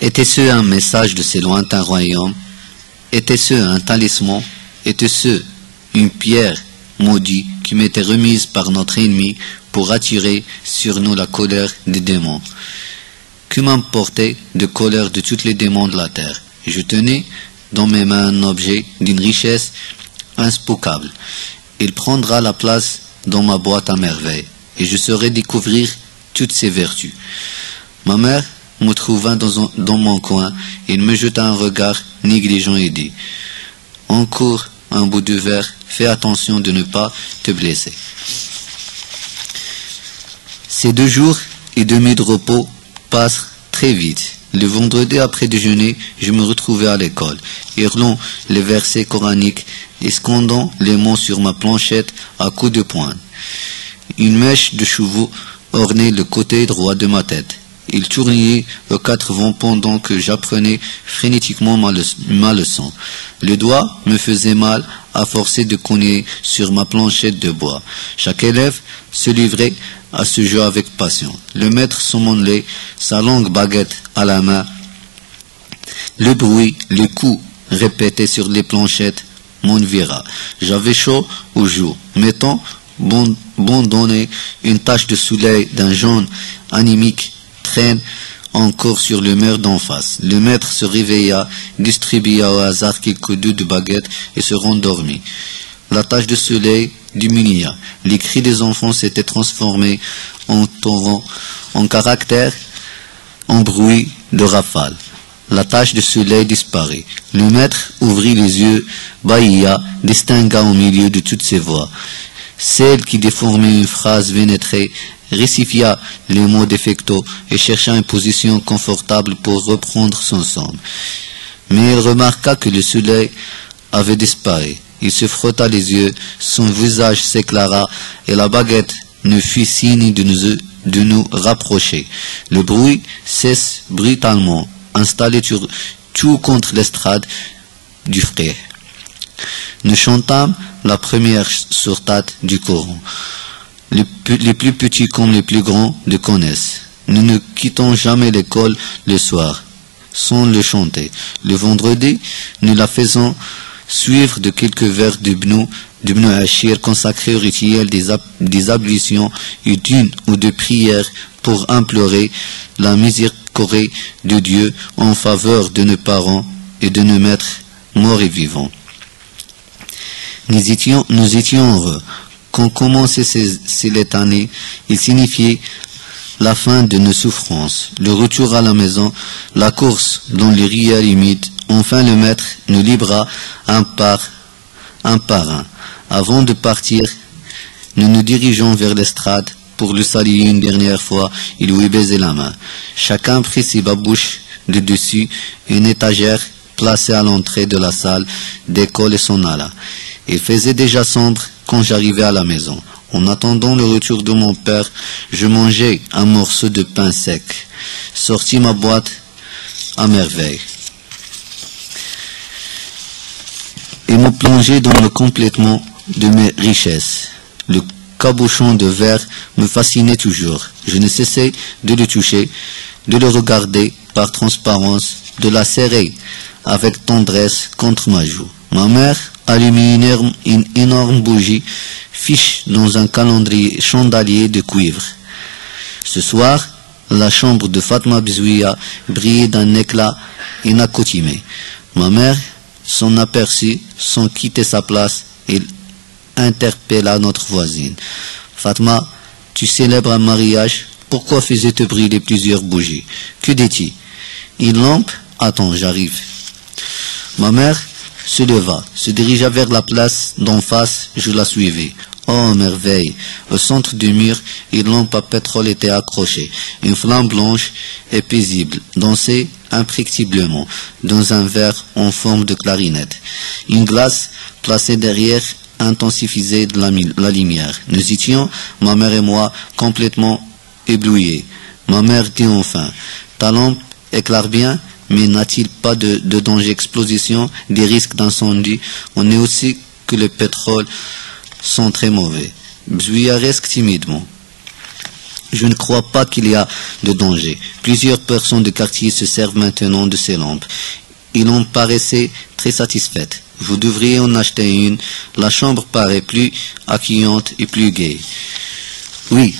Était-ce un message de ces lointains royaumes? Était-ce un talisman? Était-ce une pierre maudite qui m'était remise par notre ennemi pour attirer sur nous la colère des démons? Que m'importait de colère de tous les démons de la terre? Je tenais dans mes mains un objet d'une richesse inspoukable. Il prendra la place dans ma boîte à merveilles, et je saurai découvrir toutes ses vertus. Ma mère me trouva dans mon coin, et me jeta un regard négligent et dit: encore un bout de verre, fais attention de ne pas te blesser. Ces 2 jours et demi de repos passent très vite. Le vendredi après déjeuner, je me retrouvais à l'école, hurlant les versets coraniques et scandant les mots sur ma planchette à coups de poing. Une mèche de cheveux ornait le côté droit de ma tête. Il tournait aux 4 vents pendant que j'apprenais frénétiquement ma leçon. Le doigt me faisait mal à forcer de cogner sur ma planchette de bois. Chaque élève se livrait à ce jeu avec passion. Le maître somnolait, sa longue baguette à la main. Le bruit, les coups répétés sur les planchettes m'envira. J'avais chaud aux joues. Mettant donner une tache de soleil d'un jaune animique traîne encore sur le mur d'en face. Le maître se réveilla, distribua au hasard quelques deux de baguettes et se rendormit. La tache de soleil diminua. Les cris des enfants s'étaient transformés en torrents, en caractères, en bruit de rafale. La tache de soleil disparut. Le maître ouvrit les yeux, bâilla, distingua au milieu de toutes ses voix. Celle qui déformait une phrase vénétrée, récifia les mots défectueux et chercha une position confortable pour reprendre son somme. Mais il remarqua que le soleil avait disparu. Il se frotta les yeux, son visage s'éclaira et la baguette ne fit signe de nous rapprocher. Le bruit cesse brutalement, installé tout contre l'estrade du frère. Nous chantâmes la première sourate du Coran. Les plus petits comme les plus grands le connaissent. Nous ne quittons jamais l'école le soir, sans le chanter. Le vendredi, nous la faisons suivre de quelques vers d'Ibn Ashir consacrés au rituel des ablutions et d'une ou deux prières pour implorer la miséricorde de Dieu en faveur de nos parents et de nos maîtres morts et vivants. Nous étions heureux. Quand commençait ces létanies, il signifiait la fin de nos souffrances, le retour à la maison, la course dans les rivières humides. Enfin, le maître nous libéra un par un. Avant de partir, nous nous dirigeons vers l'estrade pour le saluer une dernière fois et lui baiser la main. Chacun prit ses babouches de dessus une étagère placée à l'entrée de la salle d'école et s'en alla. Il faisait déjà sombre quand j'arrivais à la maison. En attendant le retour de mon père, je mangeais un morceau de pain sec, sortis ma boîte à merveille et me plongeais dans le complètement de mes richesses. Le cabochon de verre me fascinait toujours. Je ne cessais de le toucher, de le regarder par transparence, de la serrer avec tendresse contre ma joue. Ma mère allumait une énorme bougie fiche dans un calendrier chandelier de cuivre. Ce soir, la chambre de Fatma Bizouia brillait d'un éclat inaccoutumé. Ma mère s'en aperçut sans quitter sa place et interpella notre voisine. Fatma, tu célèbres un mariage, pourquoi faisais-tu briller plusieurs bougies? Que dis-tu? Une lampe? Attends, j'arrive. Ma mère se leva, se dirigea vers la place d'en face, je la suivais. Oh, merveille! Au centre du mur, une lampe à pétrole était accrochée. Une flamme blanche et paisible dansait imperceptiblement dans un verre en forme de clarinette. Une glace placée derrière intensifiait la lumière. Nous étions, ma mère et moi, complètement éblouis. Ma mère dit enfin, « Ta lampe éclaire bien, mais n'a-t-il pas de danger d'explosion, des risques d'incendie? On est aussi que le pétrole sont très mauvais. » Bizouia reste timidement. Je ne crois pas qu'il y a de danger. Plusieurs personnes de quartier se servent maintenant de ces lampes. Ils en paraissaient très satisfaites. Vous devriez en acheter une. La chambre paraît plus accueillante et plus gaie. Oui,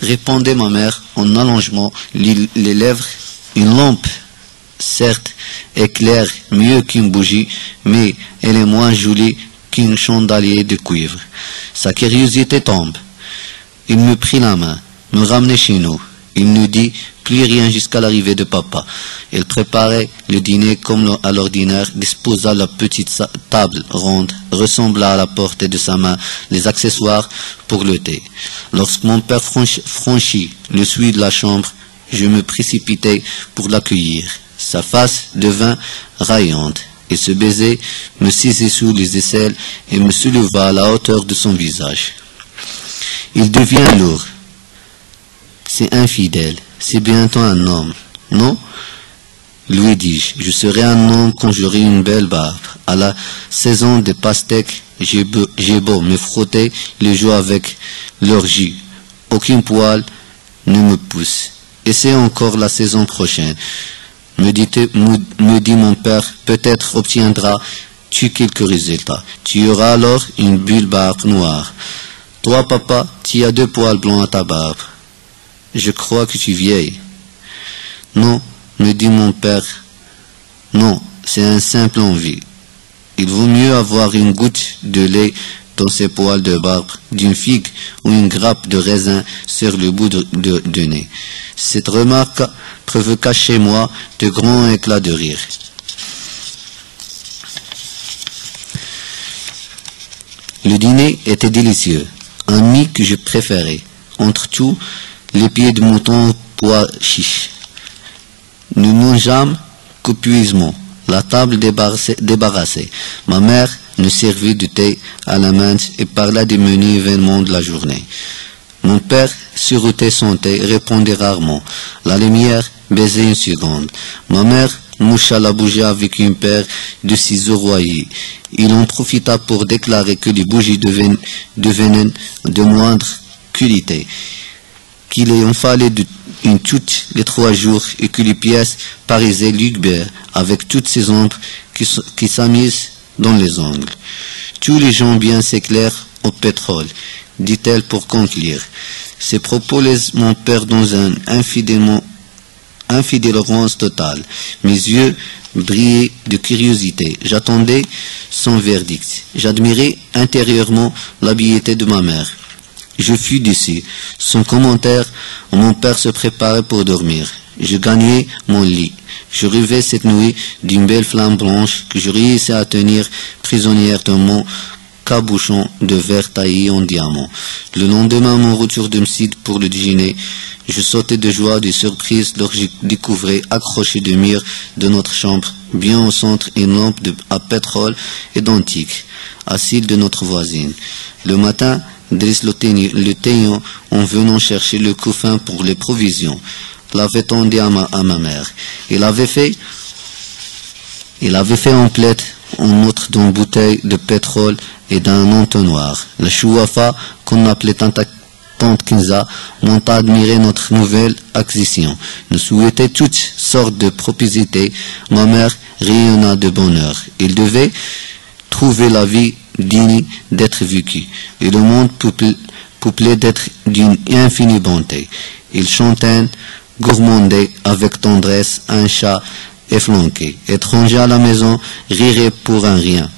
répondait ma mère en allongeant les lèvres. Une lampe, certes, éclaire mieux qu'une bougie, mais elle est moins jolie qu'un chandelier de cuivre. Sa curiosité tombe. Il me prit la main, me ramenait chez nous. Il ne dit plus rien jusqu'à l'arrivée de papa. Il préparait le dîner comme à l'ordinaire, disposa la petite table ronde, ressembla à la portée de sa main les accessoires pour le thé. Lorsque mon père franchit le seuil de la chambre, je me précipitai pour l'accueillir. Sa face devint raillante, et ce baiser me saisit sous les aisselles et me souleva à la hauteur de son visage. Il devient lourd. C'est infidèle, c'est bientôt un homme, non? Lui dis-je, je serai un homme quand j'aurai une belle barbe. À la saison des pastèques, j'ai beau me frotter les joues avec l'orgie. Aucun poil ne me pousse. Et c'est encore la saison prochaine. Me dit mon père, peut-être obtiendras-tu quelques résultats. Tu auras alors une bulle barbe noire. Toi, papa, tu as 2 poils blancs à ta barbe. Je crois que tu vieilles. Non, me dit mon père. Non, c'est un simple envie. Il vaut mieux avoir une goutte de lait dans ses poils de barbe d'une figue ou une grappe de raisin sur le bout de nez. Cette remarque provoqua chez moi de grands éclats de rire. Le dîner était délicieux, un mie que je préférais. Entre tout, les pieds de mouton pois chiches. Nous mangeâmes copieusement, la table débarrassée. Ma mère nous servit du thé à la menthe et parla des menus événements de la journée. Mon père sirotait son thé, répondait rarement. La lumière baisait une seconde. Ma mère moucha la bougie avec une paire de ciseaux royés. Il en profita pour déclarer que les bougies devenaient de moindre qualité, qu'il en fallait une toutes les 3 jours et que les pièces paraissaient lugubres avec toutes ces ombres qui s'amusent dans les angles. Tous les gens bien s'éclairent au pétrole, dit-elle pour conclure. Ces propos laissent mon père dans un infidélance totale. Mes yeux brillaient de curiosité. J'attendais son verdict. J'admirais intérieurement l'habileté de ma mère. Je fus déçu. Son commentaire, mon père se préparait pour dormir. Je gagnai mon lit. Je rêvais cette nuit d'une belle flamme blanche que je réussissais à tenir prisonnière dans mon cabochon de verre taillé en diamant. Le lendemain, mon retour de Msid pour le déjeuner, je sautais de joie, de surprise lorsque je découvrais accrochée de mur de notre chambre, bien au centre, une lampe à pétrole identique, à celle de notre voisine. Le matin, Driss le teignant en venant chercher le couffin pour les provisions, l'avait tendu à ma mère. Il avait fait en plaide en outre d'une bouteille de pétrole et d'un entonnoir. Le chouafa, qu'on appelait Tante Kinza, monta admirer notre nouvelle acquisition. Nous souhaitait toutes sortes de propositions. Ma mère rayonna de bonheur. Il devait trouver la vie digne d'être vécue, et le monde peuplé d'être d'une infinie bonté. Il chantait, gourmandait avec tendresse un chat efflanqué. Étranger à la maison, rirait pour un rien.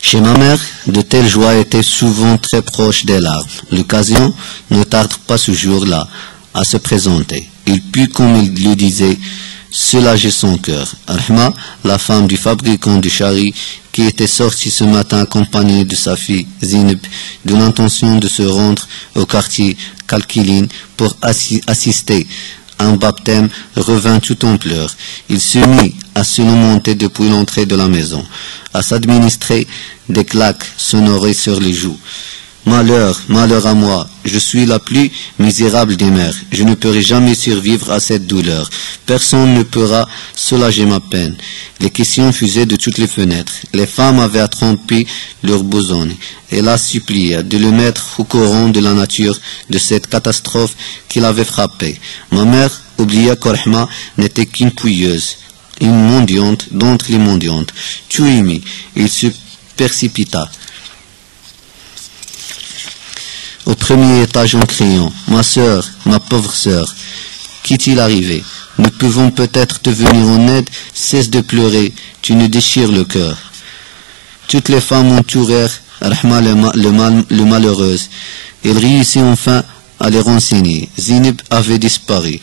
Chez ma mère, de telles joies étaient souvent très proches des larmes. L'occasion ne tarde pas ce jour-là à se présenter. Il put, comme il le disait, soulager son cœur. Rahma, la femme du fabricant de charries, qui était sortie ce matin accompagnée de sa fille Zineb, de l'intention de se rendre au quartier Kalkiline pour assister à un baptême, revint tout en pleurs. Il se mit à se lamenter depuis l'entrée de la maison, à s'administrer des claques sonorées sur les joues. Malheur, malheur à moi, je suis la plus misérable des mères, je ne pourrai jamais survivre à cette douleur, personne ne pourra soulager ma peine. Les questions fusaient de toutes les fenêtres, les femmes avaient trompé leur besogne, et la suppliaient de le mettre au courant de la nature de cette catastrophe qui l'avait frappé. Ma mère oublia qu'Rahma n'était qu'une pouilleuse, une mendiante d'entre les mendiantes. Tuimi, il se précipita au premier étage en criant « Ma sœur, ma pauvre sœur, qu'est-il arrivé? Nous pouvons peut-être te venir en aide, cesse de pleurer, tu nous déchires le cœur. » Toutes les femmes entourèrent Rahma le malheureuse. Il réussit enfin à les renseigner. Zineb avait disparu.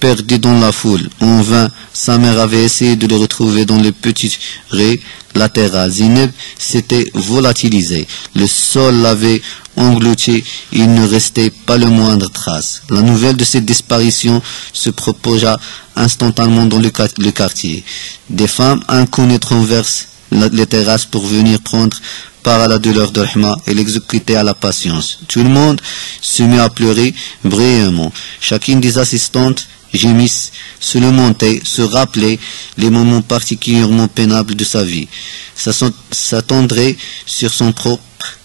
Perdu dans la foule, en vain, sa mère avait essayé de le retrouver dans les petites raies latérales. Zineb s'était volatilisé. Le sol l'avait englouti, il ne restait pas le moindre trace. La nouvelle de cette disparition se propagea instantanément dans le quartier. Des femmes inconnues traversent les terrasses pour venir prendre part à la douleur de Rahma et l'exécuter à la patience. Tout le monde se mit à pleurer brièvement. Chacune des assistantes gémisse, se lamentait, se rappelait les moments particulièrement pénibles de sa vie, s'attendrait sur son propre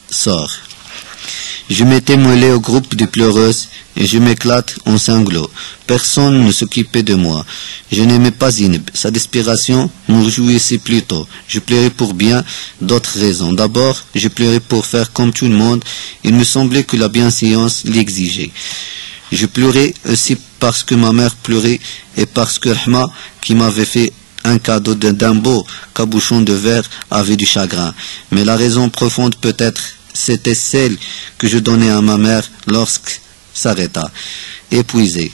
sort. Je m'étais mêlé au groupe de pleureuses et je m'éclate en sanglots. Personne ne s'occupait de moi. Je n'aimais pas Zineb. Sa desperation me réjouissait plutôt. Je pleurais pour bien d'autres raisons. D'abord, je pleurais pour faire comme tout le monde. Il me semblait que la bienséance l'exigeait. Je pleurais aussi parce que ma mère pleurait et parce que Rahma, qui m'avait fait un cadeau d'un beau cabochon de verre, avait du chagrin. Mais la raison profonde peut-être, c'était celle que je donnais à ma mère lorsqu'elle s'arrêta, épuisée.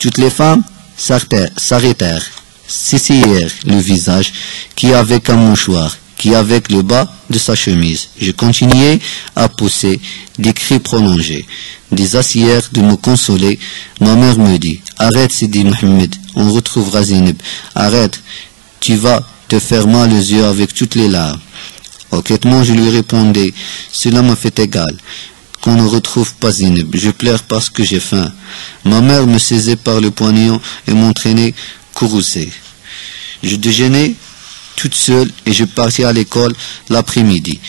Toutes les femmes s'arrêtèrent, s'essayèrent le visage, qui avec un mouchoir, qui avec le bas de sa chemise. Je continuais à pousser des cris prolongés. Des assières de me consoler. Ma mère me dit « Arrête Sidi Mohamed, on retrouvera Zineb. Arrête, tu vas te faire mal aux yeux avec toutes les larmes. » Coquettement, je lui répondais « Cela m'a fait égal. Qu'on ne retrouve pas Zineb. Je pleure parce que j'ai faim. » Ma mère me saisit par le poignet et m'entraînait courroucé. Je déjeunais toute seule et je partis à l'école l'après-midi.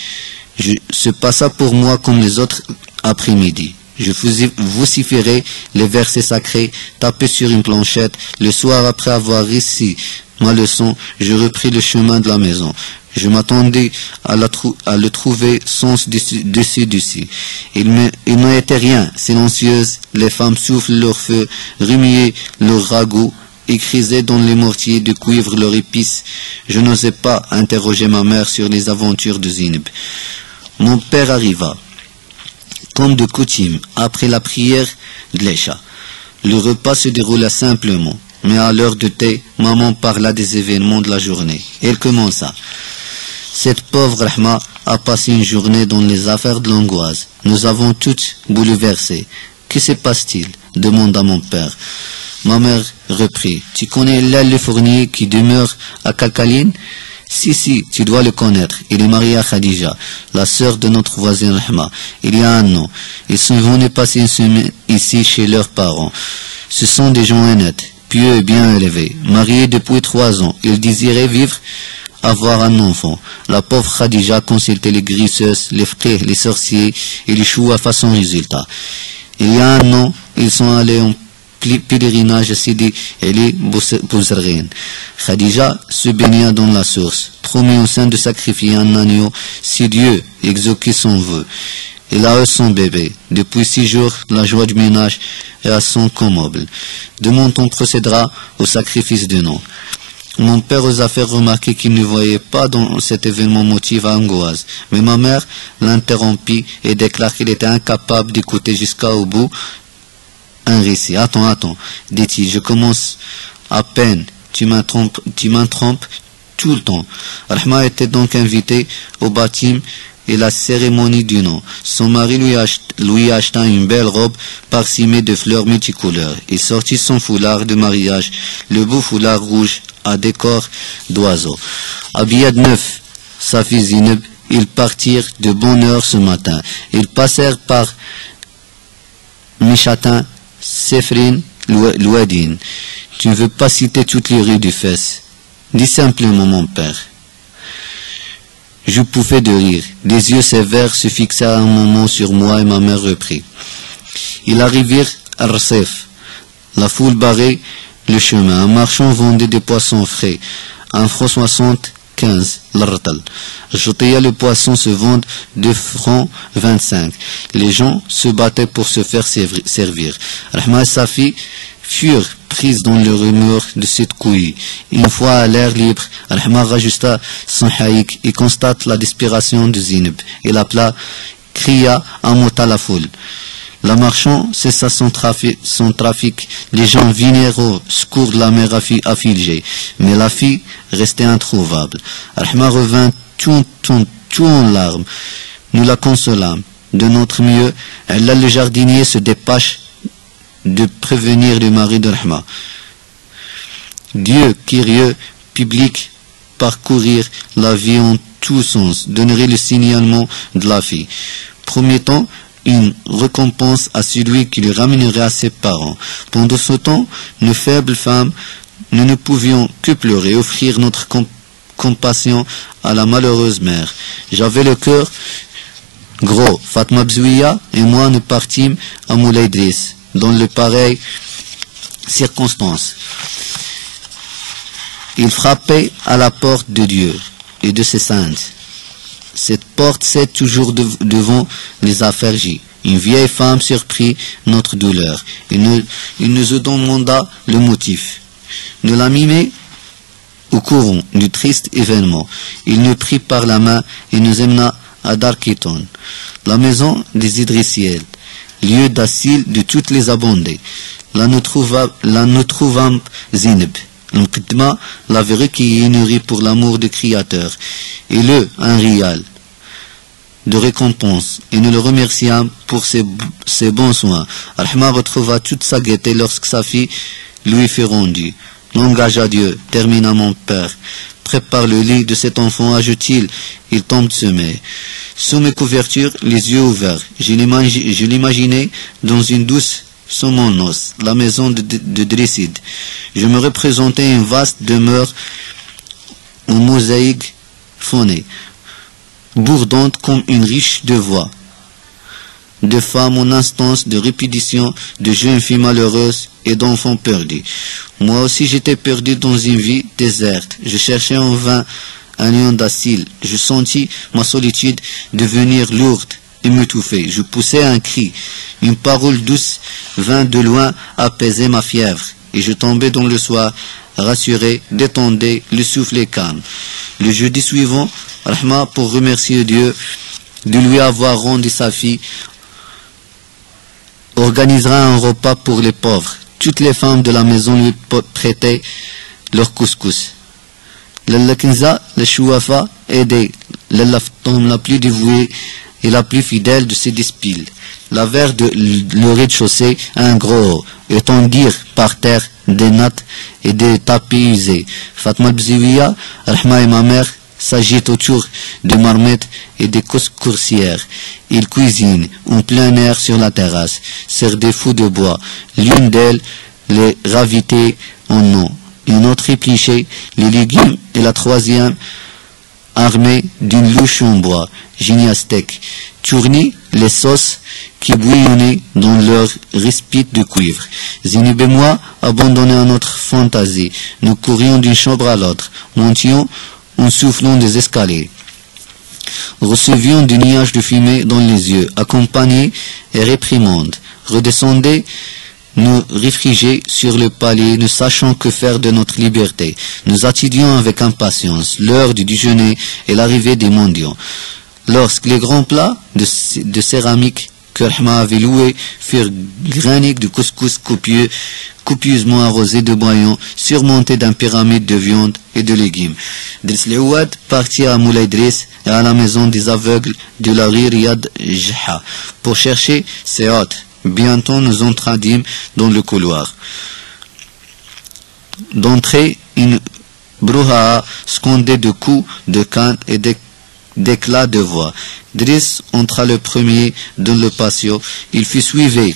Se passa pour moi comme les autres après-midi. Je vociférais les versets sacrés, tapais sur une planchette. Le soir, après avoir réussi ma leçon, je repris le chemin de la maison. Je m'attendais à le trouver sens dessus. Il n'en était rien. Silencieuses, les femmes soufflent leur feu, remuaient leur ragoût, écrisaient dans les mortiers de cuivre leur épice. Je n'osais pas interroger ma mère sur les aventures de Zineb. Mon père arriva. Comme de coutume, après la prière de l'Écha. Le repas se déroula simplement, mais à l'heure de thé, maman parla des événements de la journée. Elle commença. Cette pauvre Rahma a passé une journée dans les affaires de l'angoisse. Nous avons toutes bouleversé. Que se passe-t-il? Demanda mon père. Ma mère reprit. Tu connais le fournier qui demeure à Kalkaline? Si, tu dois le connaître. Il est marié à Khadija, la sœur de notre voisin Rahma. Il y a un an. Ils sont venus passer une semaine ici chez leurs parents. Ce sont des gens honnêtes, pieux et bien élevés. Mariés depuis 3 ans, ils désiraient vivre, avoir un enfant. La pauvre Khadija consultait les grisseuses, les frères, les sorciers et les choux face son résultat. Il y a un an, ils sont allés en pèlerinage à Sidi Eli Bouzerine. Khadija se baigna dans la source, promit au sein de sacrifier un agneau si Dieu exauçait son vœu. Il a eu son bébé. Depuis 6 jours, la joie du ménage est à son comble. Demain, on procédera au sacrifice de nom. Mon père osa fait remarquer qu'il ne voyait pas dans cet événement motif à angoisse, mais ma mère l'interrompit et déclare qu'il était incapable d'écouter jusqu'au bout un récit. Attends, dit-il, je commence à peine. Tu m'intrompes tout le temps. Rahma était donc invité au baptême et la cérémonie du nom. Son mari lui acheta une belle robe parsemée de fleurs multicouleurs. Il sortit son foulard de mariage, le beau foulard rouge à décor d'oiseau. Habillé de neuf, sa fille Zineb ils partirent de bonne heure ce matin. Ils passèrent par Mishatin, Sefrin, Louadin. Tu ne veux pas citer toutes les rues du Fès. Dis simplement mon père. Je pouffais de rire. Des yeux sévères se fixèrent un moment sur moi et ma mère reprit. Ils arrivèrent à Rsef. La foule barrait le chemin. Un marchand vendait des poissons frais. 1,75 francs, l'Artal. Jotéa, le poisson se vend 2,25 francs. Les gens se battaient pour se faire servir. Rahma et sa fille furent prises dans le rumeur de cette couille. Une fois à l'air libre, Rahma rajusta son haïk et constate la disparition de Zineb. Il appela, cria un mot à la foule. La marchand cessa son trafic. Les gens vinrent au secours de la mère affligée. Mais la fille restait introuvable. Rahma revint tout en larmes. Nous la consolâmes. De notre mieux, Allah le jardinier se dépêche de prévenir le mari de Rahma. Dieu, curieux, public, parcourir la vie en tous sens, donnerait le signalement de la fille, promettant une récompense à celui qui lui ramènerait à ses parents. Pendant ce temps, nous faibles femmes, nous ne pouvions que pleurer, offrir notre compassion à la malheureuse mère. J'avais le cœur gros. Fatma Bzouia et moi nous partîmes à Moulay Idriss, dans de pareilles circonstances. Il frappait à la porte de Dieu et de ses saintes. Cette porte cède toujours devant les affaires. Une vieille femme surprit notre douleur. Il nous demanda le motif. Nous la mîmes au courant du triste événement. Il nous prit par la main et nous emmena à Darkiton, la maison des Idrissiels, lieu d'asile de toutes les abondées. Là nous trouvâmes Zineb. L'Mqidma l'avait recueilli et nourri pour l'amour du Créateur, et un rial de récompense, et nous le remerciâmes pour ses bons soins. Rahma retrouva toute sa gaieté lorsque sa fille lui fut rendue. L'engage à Dieu, termina mon père. Prépare le lit de cet enfant, ajoute-t-il, il tombe de sommeil. Sous mes couvertures, les yeux ouverts, je l'imaginais dans une douce somnolence, la maison de Dressid. Je me représentais une vaste demeure en mosaïque faunée, bourdante comme une riche de voix, de femmes en instance de répétition, de jeunes filles malheureuses et d'enfants perdus. Moi aussi j'étais perdu dans une vie déserte. Je cherchais en vain un lieu d'asile. Je sentis ma solitude devenir lourde et m'étouffer. Je poussais un cri. Une parole douce vint de loin apaiser ma fièvre. Et je tombais dans le soir, rassuré, détendu, le souffle calme. Le jeudi suivant, Rahma, pour remercier Dieu de lui avoir rendu sa fille, organisera un repas pour les pauvres. Toutes les femmes de la maison lui prêtaient leur couscous. L'Akinza, le Chouafa, aidait l'Aftom la plus dévouée et la plus fidèle de ses dispiles. La verre de le rez-de-chaussée, un gros, étendirent par terre des nattes et des tapis usés. Fatma Bziwiya, Rahma et ma mère s'agitent autour de marmettes et des coursières. Ils cuisinent en plein air sur la terrasse, sur des fous de bois. L'une d'elles les ravitait en eau, une autre épluchait les légumes et la troisième armée d'une louche en bois, gymnastique, tournit les sauces qui bouillonnaient dans leur respite de cuivre. Zineb et moi, abandonnés à notre fantaisie, nous courions d'une chambre à l'autre, montions en soufflant des escaliers. Recevions des nuages de fumée dans les yeux, accompagnés et réprimandes. Redescendaient, nous réfugiés sur le palier, ne sachant que faire de notre liberté. Nous attendions avec impatience l'heure du déjeuner et l'arrivée des mendiants. Lorsque les grands plats de céramique que Rahma avait loués furent graniques de couscous copieusement arrosés de bouillon, surmontés d'un pyramide de viande et de légumes. Driss Ouad partit à Moulay Idriss et à la maison des aveugles de la rue Riyad Jha pour chercher ses hôtes. Bientôt nous entrâmes dans le couloir. D'entrée, une brouhaha scandée de coups de canne et d'éclat de voix. Driss entra le premier dans le patio. Il fut suivi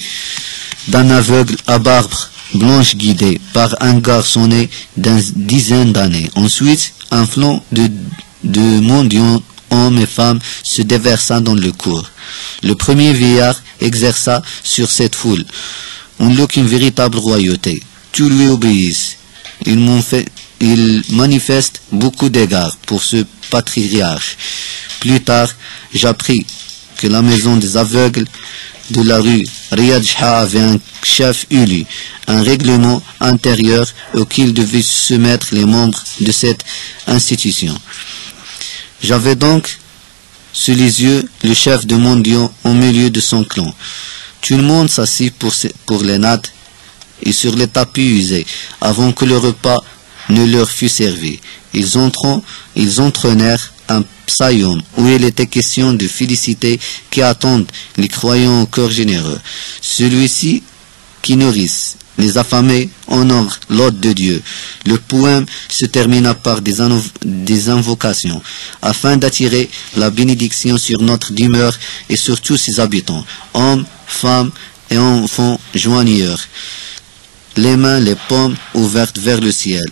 d'un aveugle à barbe blanche guidé par un garçonnet d'une dizaine d'années. Ensuite, un flot de mendiants, hommes et femmes, se déversa dans le cours. Le premier vieillard exerça sur cette foule en look une véritable royauté. Tous lui obéissent. Il manifeste beaucoup d'égards pour ce patriarche. Plus tard, j'appris que la maison des aveugles de la rue Riyad Shah avait un chef élu, un règlement intérieur auquel devaient se soumettre les membres de cette institution. J'avais donc sous les yeux le chef de mendiants au milieu de son clan. Tout le monde s'assit pour les nattes et sur les tapis usés avant que le repas ne leur fût servi. Ils entraînèrent un psaïum où il était question de félicité qui attendent les croyants au cœur généreux. Celui-ci qui nourrissent les affamés honore l'hôte de Dieu. Le poème se termina par des invocations afin d'attirer la bénédiction sur notre demeure et sur tous ses habitants, hommes, femmes et enfants joigneurs, les mains, les paumes ouvertes vers le ciel,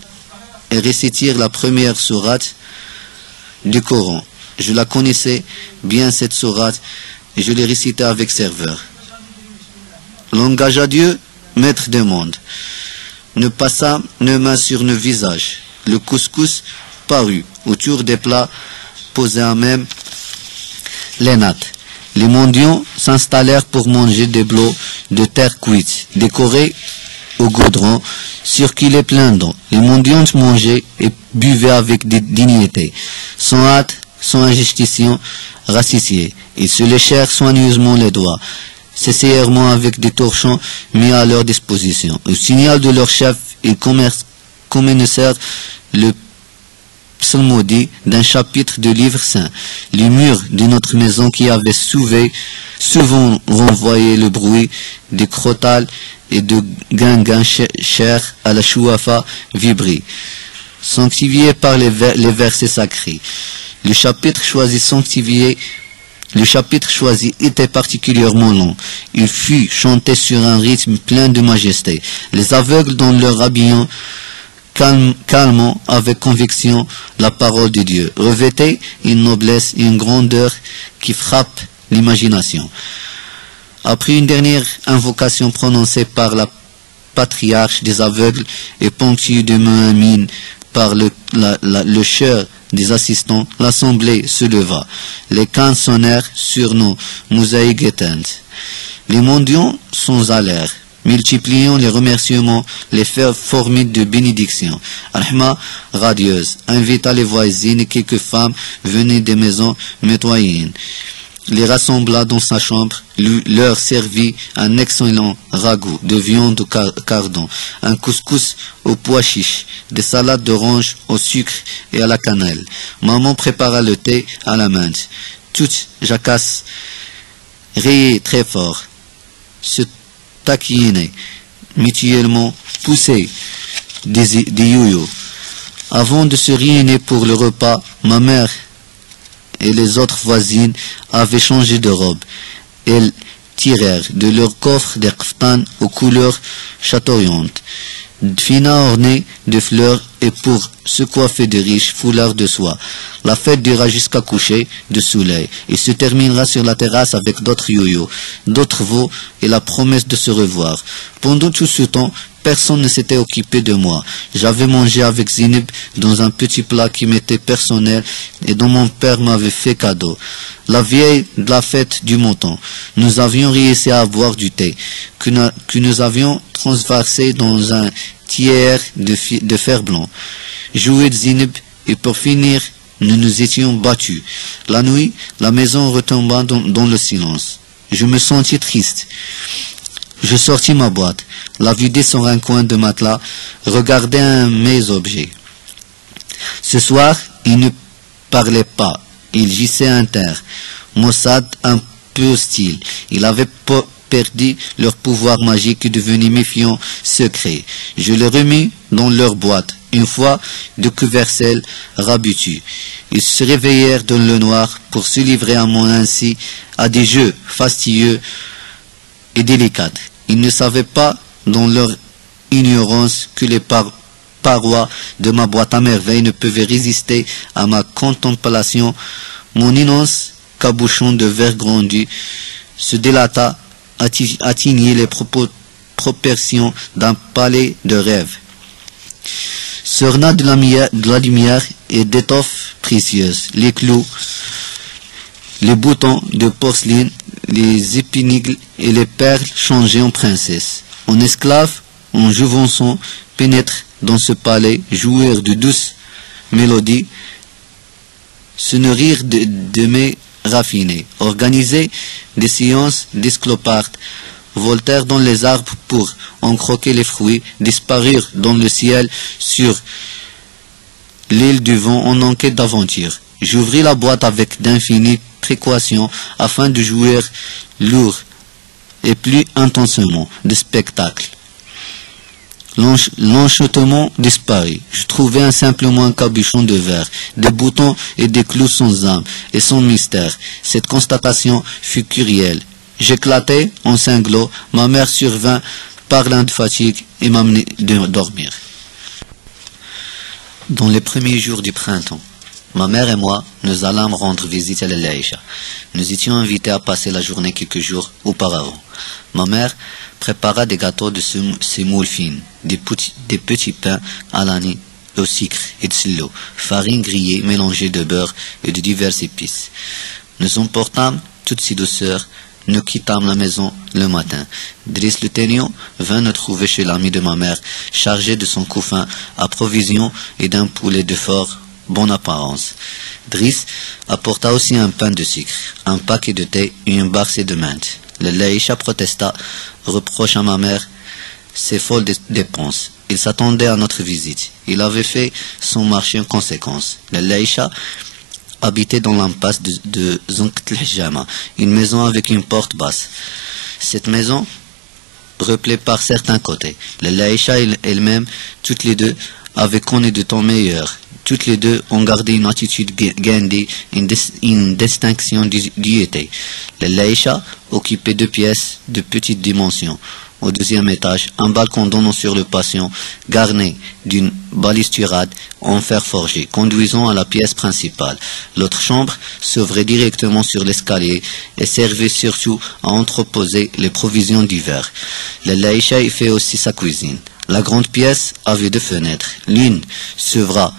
et récitirent la première sourate du Coran. Je la connaissais bien, cette sourate, et je l'ai récitais avec ferveur. Langage à Dieu, maître des mondes. Ne passa nos mains sur nos visages. Le couscous parut autour des plats posés à même les nattes. Les mendiants s'installèrent pour manger des blocs de terre cuite, décorés au goudron, sur qui les pleins d'eau. Les mendiants mangeaient et buvaient avec dignité, sans hâte, sans agitation racifiée. Ils se léchèrent soigneusement les doigts, s'essayèrent avec des torchons mis à leur disposition. Au signal de leur chef, ils commencèrent le psalmodie d'un chapitre de livre saint. Les murs de notre maison qui avaient souvent renvoyé le bruit des crotales et de guinguin cher à la chouafa vibraient, sanctifiés par les versets sacrés. Le chapitre choisi était particulièrement long. Il fut chanté sur un rythme plein de majesté. Les aveugles dans leur habillement calmant avec conviction la parole de Dieu, revêtaient une noblesse et une grandeur qui frappent l'imagination. Après une dernière invocation prononcée par la patriarche des aveugles et ponctuée de mu'min par le chœur des assistants, l'assemblée se leva. Les cannes sonnèrent sur nos mosaïques éteintes. Les mendiants s'en allèrent, multipliant les remerciements, les fers formides de bénédiction. Rahma, radieuse, invita les voisines et quelques femmes venues des maisons mitoyennes, les rassembla dans sa chambre, leur servit un excellent ragoût de viande au cardon, un couscous au pois chiche, des salades d'orange au sucre et à la cannelle. Maman prépara le thé à la menthe. Toutes jacasses riaient très fort, se taquinaient, mutuellement poussaient des yo-yo. Avant de se réunir pour le repas, ma mère et les autres voisines avaient changé de robe. Elles tirèrent de leur coffre des kaftanes aux couleurs chatoyantes, fina ornées de fleurs et pour se coiffer de riches foulards de soie. La fête dura jusqu'à coucher de soleil et se terminera sur la terrasse avec d'autres yo-yo, d'autres veaux et la promesse de se revoir. Pendant tout ce temps, personne ne s'était occupé de moi. J'avais mangé avec Zineb dans un petit plat qui m'était personnel et dont mon père m'avait fait cadeau. La veille de la fête du montant, nous avions réussi à boire du thé, que nous avions transversé dans un tiers de fer blanc. Joué de Zineb et pour finir, nous nous étions battus. La nuit, la maison retomba dans le silence. Je me sentis triste. Je sortis ma boîte, la vidai sur un coin de matelas, regardai mes objets. Ce soir, il ne parlait pas, il gissait à terre, maussade un peu hostile. Il avait perdu leur pouvoir magique et devenu méfiant, secret. Je les remis dans leur boîte, une fois de couvercelle rabattu. Ils se réveillèrent dans le noir pour se livrer à moi ainsi à des jeux fastidieux et délicats. Ils ne savaient pas, dans leur ignorance, que les parois de ma boîte à merveilles ne pouvaient résister à ma contemplation. Mon immense cabochon de verre grandi se délata, atteignit les proportions d'un palais de rêve. S'orna de la lumière et d'étoffes précieuses, les clous, les boutons de porcelaine, les épinigles et les perles changées en princesses. En esclaves, en jouvençons, pénètrent dans ce palais, joueurs de douces mélodies, se nourrir de mets raffinés, organiser des séances d'esclopards, volèrent dans les arbres pour en croquer les fruits, disparurent dans le ciel sur l'île du vent en enquête d'aventure. J'ouvris la boîte avec d'infinies précautions afin de jouir lourd et plus intensément de spectacle. L'enchantement disparut. Je trouvais simplement un cabochon de verre, des boutons et des clous sans âme et sans mystère. Cette constatation fut curielle. J'éclatai en sanglots. Ma mère survint, parlant de fatigue, et m'amenait de dormir. Dans les premiers jours du printemps, ma mère et moi, nous allâmes rendre visite à l'Aïcha. Nous étions invités à passer la journée quelques jours auparavant. Ma mère prépara des gâteaux de semoule fine, des petits pains à l'année au sucre et de l'eau, farine grillée mélangée de beurre et de diverses épices. Nous emportâmes toutes ces douceurs. Nous quittâmes la maison le matin. Driss le Ténion vint nous trouver chez l'ami de ma mère, chargé de son couffin à provisions et d'un poulet de fort bonne apparence. Driss apporta aussi un pain de sucre, un paquet de thé et une barcée de menthe. Le Laïcha protesta, reproche à ma mère ses folles dépenses. Il s'attendait à notre visite. Il avait fait son marché en conséquence. Le Laïcha habitait dans l'impasse de Zonktljama, une maison avec une porte basse. Cette maison, replée par certains côtés, le Laïcha elle-même, toutes les deux, avaient connu de temps meilleurs. Toutes les deux ont gardé une attitude gandhi, une distinction d'unité. Le Laïcha occupait 2 pièces de petite dimension. Au 2e étage, un balcon donnant sur le patio, garni d'une balustrade en fer forgé, conduisant à la pièce principale. L'autre chambre s'ouvrait directement sur l'escalier et servait surtout à entreposer les provisions d'hiver. Le Laïcha y fait aussi sa cuisine. La grande pièce avait 2 fenêtres. L'une s'ouvra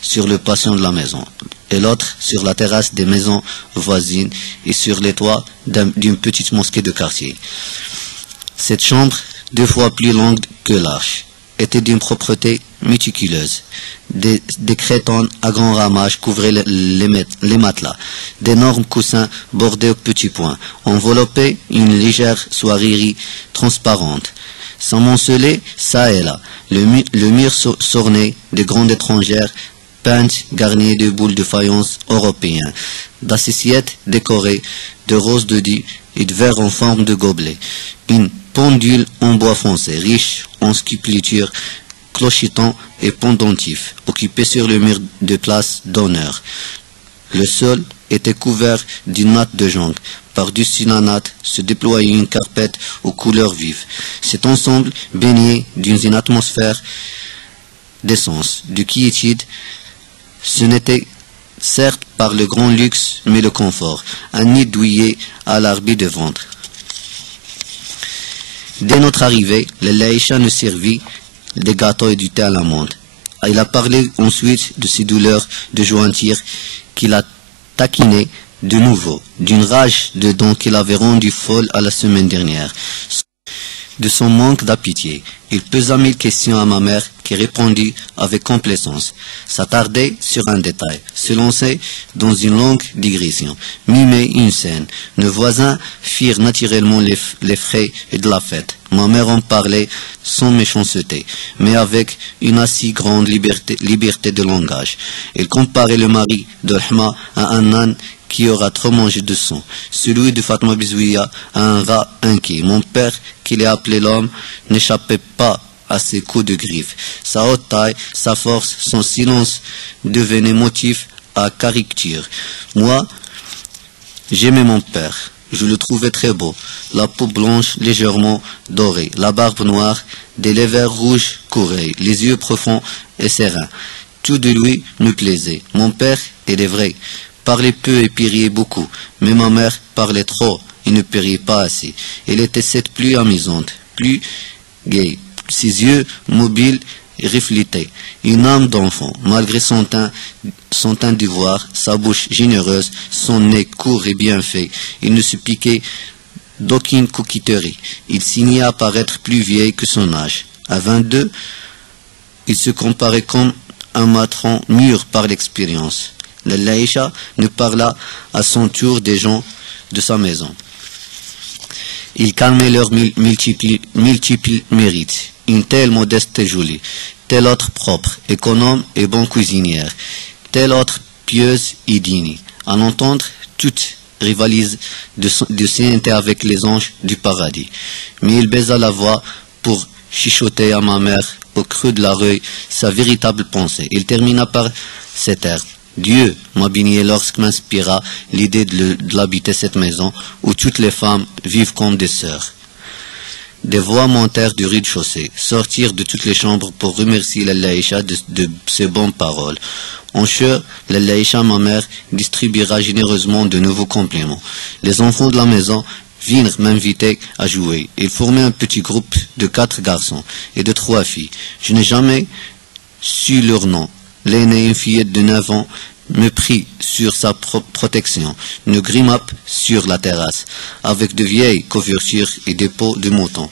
sur le patio de la maison, et l'autre sur la terrasse des maisons voisines et sur les toits d'une petite mosquée de quartier. Cette chambre, 2 fois plus longue que large, était d'une propreté méticuleuse. Des crétons à grand ramage couvraient les matelas. D'énormes coussins bordés aux petits points enveloppaient une légère soierie transparente. S'amoncelait çà et là. Le mur s'ornait de grandes étrangères peintes garnies de boules de faïence européennes, d'assiettes décorées de roses de Die et de verres en forme de gobelet. Une pendule en bois foncé, riche en sculptures, clochetons et pendentifs, occupée sur le mur de place d'honneur. Le sol était couvert d'une natte de jonc. Par-dessus la natte se déployait une carpette aux couleurs vives. Cet ensemble baignait d'une atmosphère d'essence, de quiétude. Ce n'était certes par le grand luxe, mais le confort, un nid douillet à l'arbitre de ventre. Dès notre arrivée, le Laïcha nous servit des gâteaux et du thé à la menthe. Il a parlé ensuite de ses douleurs de jointure qu'il a taquinées de nouveau, d'une rage de dents qu'il avait rendue folle à la semaine dernière, de son manque d'appétit. Il posa 1000 questions à ma mère qui répondit avec complaisance, s'attardait sur un détail, se lançait dans une longue digression, mimait une scène. Nos voisins firent naturellement les frais de la fête. Ma mère en parlait sans méchanceté, mais avec une assez grande liberté de langage. Il comparait le mari de Rahma à un âne qui aura trop mangé de sang, celui de Fatma Bizouia à un rat inquiet. Mon père, qui l'ait appelé l'homme, n'échappait pas à ses coups de griffe. Sa haute taille, sa force, son silence devenaient motif à caricature. Moi, j'aimais mon père. Je le trouvais très beau. La peau blanche légèrement dorée, la barbe noire, des lèvres rouges couraient, les yeux profonds et sereins. Tout de lui me plaisait. Mon père, il est vrai, parlait peu et piriait beaucoup, mais ma mère parlait trop et ne piriait pas assez. Elle était cette plus amusante, plus gaie. Ses yeux mobiles reflétaient une âme d'enfant, malgré son teint d'ivoire, sa bouche généreuse, son nez court et bien fait. Il ne se piquait d'aucune coquetterie. Il signait à paraître plus vieil que son âge. À 22, il se comparait comme un matron mûr par l'expérience. Lalla Aïcha ne parla à son tour des gens de sa maison. Il calmait leurs multiples mérites. Une telle modeste et jolie, telle autre propre, économe et bon cuisinière, telle autre pieuse et digne. À l'entendre, toutes rivalisent de sainteté avec les anges du paradis. Mais il baisa la voix pour chuchoter à ma mère au creux de l'oreille sa véritable pensée. Il termina par cet air. Dieu m'a béni lorsque m'inspira l'idée de l'habiter cette maison où toutes les femmes vivent comme des sœurs. Des voix montèrent du rez-de-chaussée, sortirent de toutes les chambres pour remercier Lalla Aïcha de ses bonnes paroles. En chœur, Lalla Aïcha, ma mère, distribuera généreusement de nouveaux compliments. Les enfants de la maison vinrent m'inviter à jouer. Ils formaient un petit groupe de 4 garçons et de 3 filles. Je n'ai jamais su leur nom. L'aînée, une fillette de 9 ans, me prit sur sa protection, ne grimape sur la terrasse, avec de vieilles couvertures et des peaux de mouton.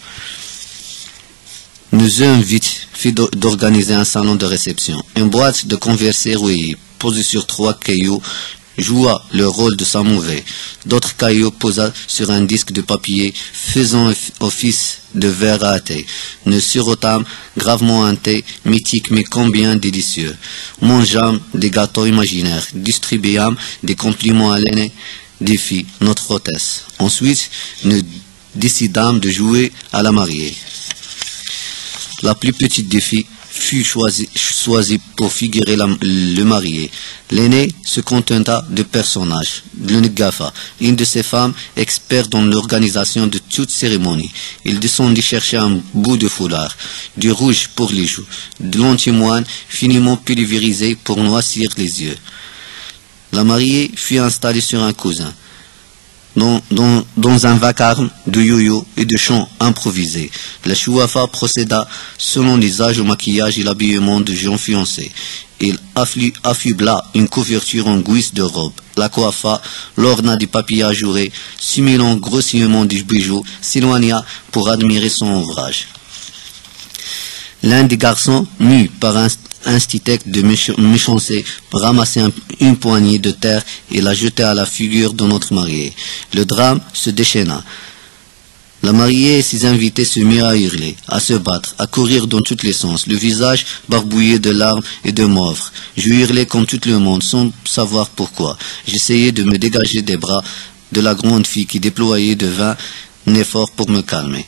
Nous eûmes vite fait d'organiser un salon de réception. Une boîte de converser rouillée, posée sur 3 cailloux, joua le rôle de s'ammouver. D'autres cailloux posa sur un disque de papier, faisant office de verre à thé. Nous sirotâmes gravement un thé mythique mais combien délicieux. Mangeâmes des gâteaux imaginaires, distribuâmes des compliments à l'aînée des filles, notre hôtesse. Ensuite, nous décidâmes de jouer à la mariée. La plus petite des filles fut choisie pour figurer le marié. L'aîné se contenta de personnages, le Ngafa, une de ces femmes experte dans l'organisation de toute cérémonie. Il descendit chercher un bout de foulard, du rouge pour les joues, de l'antimoine finement pulvérisé pour noircir les yeux. La mariée fut installée sur un cousin, dans un vacarme de yo-yo et de chants improvisés. La chouafa procéda selon les âges au maquillage et l'habillement de gens fiancés. Il affubla une couverture en guise de robe. La coiffa, l'orna du papier ajouré, simulant grossièrement des bijoux, s'éloigna pour admirer son ouvrage. L'un des garçons, mu par un architecte de méchanceté, ramassait une poignée de terre et la jeta à la figure de notre mariée. Le drame se déchaîna. La mariée et ses invités se mirent à hurler, à se battre, à courir dans tous les sens, le visage barbouillé de larmes et de mauve. Je hurlais comme tout le monde, sans savoir pourquoi. J'essayais de me dégager des bras de la grande fille qui déployait de vains efforts pour me calmer.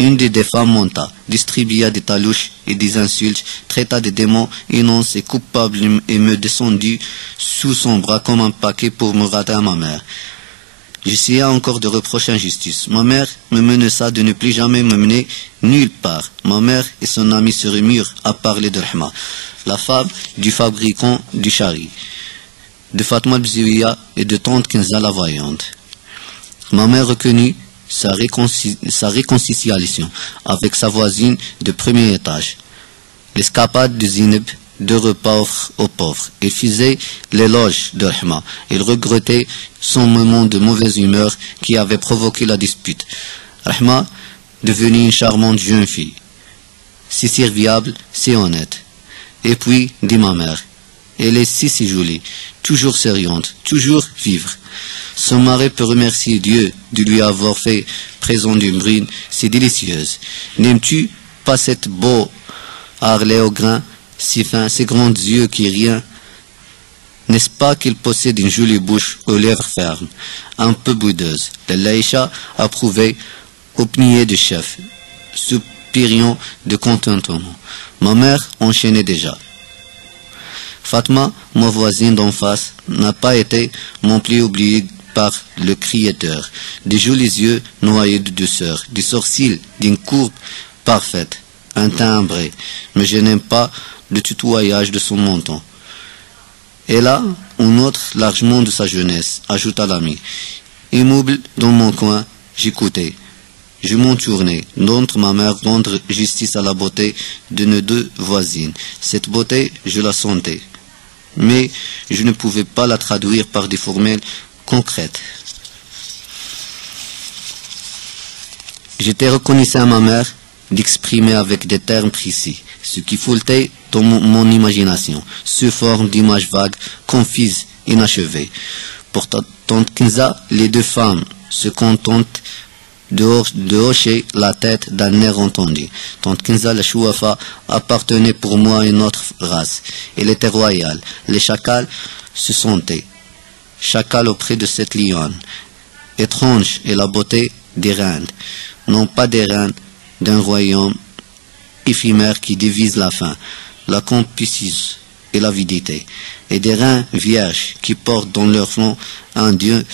Une des femmes monta, distribua des talouches et des insultes, traita des démons énonces et coupables et me descendit sous son bras comme un paquet pour me rater à ma mère. J'essaya encore de reprocher injustice. Ma mère me menaça de ne plus jamais me mener nulle part. Ma mère et son ami se remirent à parler de Rahma, la femme du fabricant du chari, de Fatma Bziouia et de tante Kenza la voyante. Ma mère reconnut sa réconciliation avec sa voisine de premier étage. L'escapade de Zineb, de repas aux pauvres. Il faisait l'éloge de Rahma. Il regrettait son moment de mauvaise humeur qui avait provoqué la dispute. Rahma devenue une charmante jeune fille, si serviable, si honnête. Et puis, dit ma mère, elle est si jolie, toujours souriante, toujours vivre. Son mari peut remercier Dieu de lui avoir fait présent d'une brune si délicieuse. N'aimes-tu pas cette beau harlet au grain, si fin, ces grands yeux qui rient? N'est-ce pas qu'il possède une jolie bouche aux lèvres fermes, un peu boudeuse? Lalla Aïcha approuvait, opniait de chef, soupiriant de contentement. Ma mère enchaînait déjà. Fatma, ma voisine d'en face, n'a pas été non plus oubliée par le Créateur. Des jolis yeux noyés de douceur, des sourcils d'une courbe parfaite, un teint ambré, mais je n'aime pas le tutoyage de son menton. Et là, un autre largement de sa jeunesse, ajouta l'ami. Immobile dans mon coin, j'écoutais. Je m'en tournais, d'entre ma mère rendre justice à la beauté de nos deux voisines. Cette beauté, je la sentais, mais je ne pouvais pas la traduire par des formules concrètes. J'étais reconnaissant à ma mère d'exprimer avec des termes précis ce qui flottait dans mon imagination, sous forme d'images vagues, confuses, inachevées. Pour tante Kinza, les deux femmes se contentent de hocher la tête d'un air entendu. Tante Kinza, la Chouafa, appartenait pour moi à une autre race. Elle était royale. Les chacals se sentaient. Chacal auprès de cette lionne. Étrange est la beauté des reines. Non pas des reines d'un royaume éphémère qui divise la faim, la concupiscence et l'avidité, et des reins vierges qui portent dans leur flanc un Dieu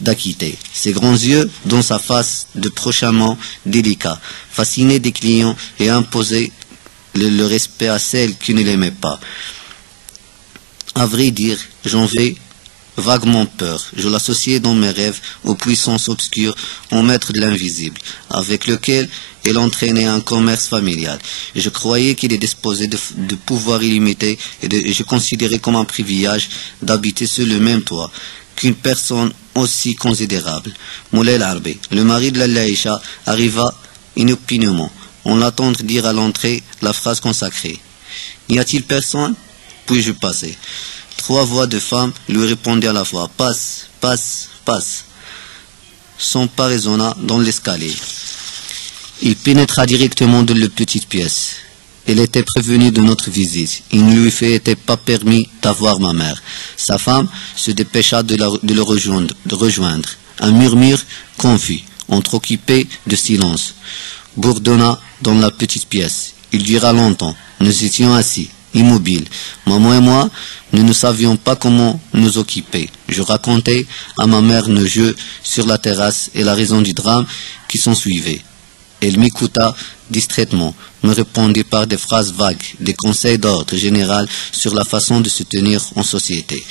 d'acquitté. Ses grands yeux, dans sa face de prochainement délicat, fascinaient des clients et imposaient le respect à celles qui ne l'aimaient pas. À vrai dire, j'en avais vaguement peur. Je l'associais dans mes rêves aux puissances obscures, au maître de l'invisible, avec lequel elle entraînait un commerce familial. Et je croyais qu'il est disposé de pouvoir illimité et je considérais comme un privilège d'habiter sur le même toit qu'une personne aussi considérable. Moulay Larbi, le mari de la Laïcha, arriva inopinément. On l'attendit dire à l'entrée la phrase consacrée. « N'y a-t-il personne ?» Puis-je passer. 3 voix de femmes lui répondaient à la fois « Passe, passe, passe ». Son pas résonna dans l'escalier. Il pénétra directement dans la petite pièce. Elle était prévenue de notre visite. Il ne lui était pas permis d'avoir ma mère. Sa femme se dépêcha de le rejoindre. Un murmure confus, entrecoupé de silence, bourdonna dans la petite pièce. Il dura longtemps. Nous étions assis, immobiles. Maman et moi, nous ne savions pas comment nous occuper. Je racontais à ma mère nos jeux sur la terrasse et la raison du drame qui s'ensuivait. Elle m'écouta distraitement, me répondit par des phrases vagues, des conseils d'ordre général sur la façon de se tenir en société.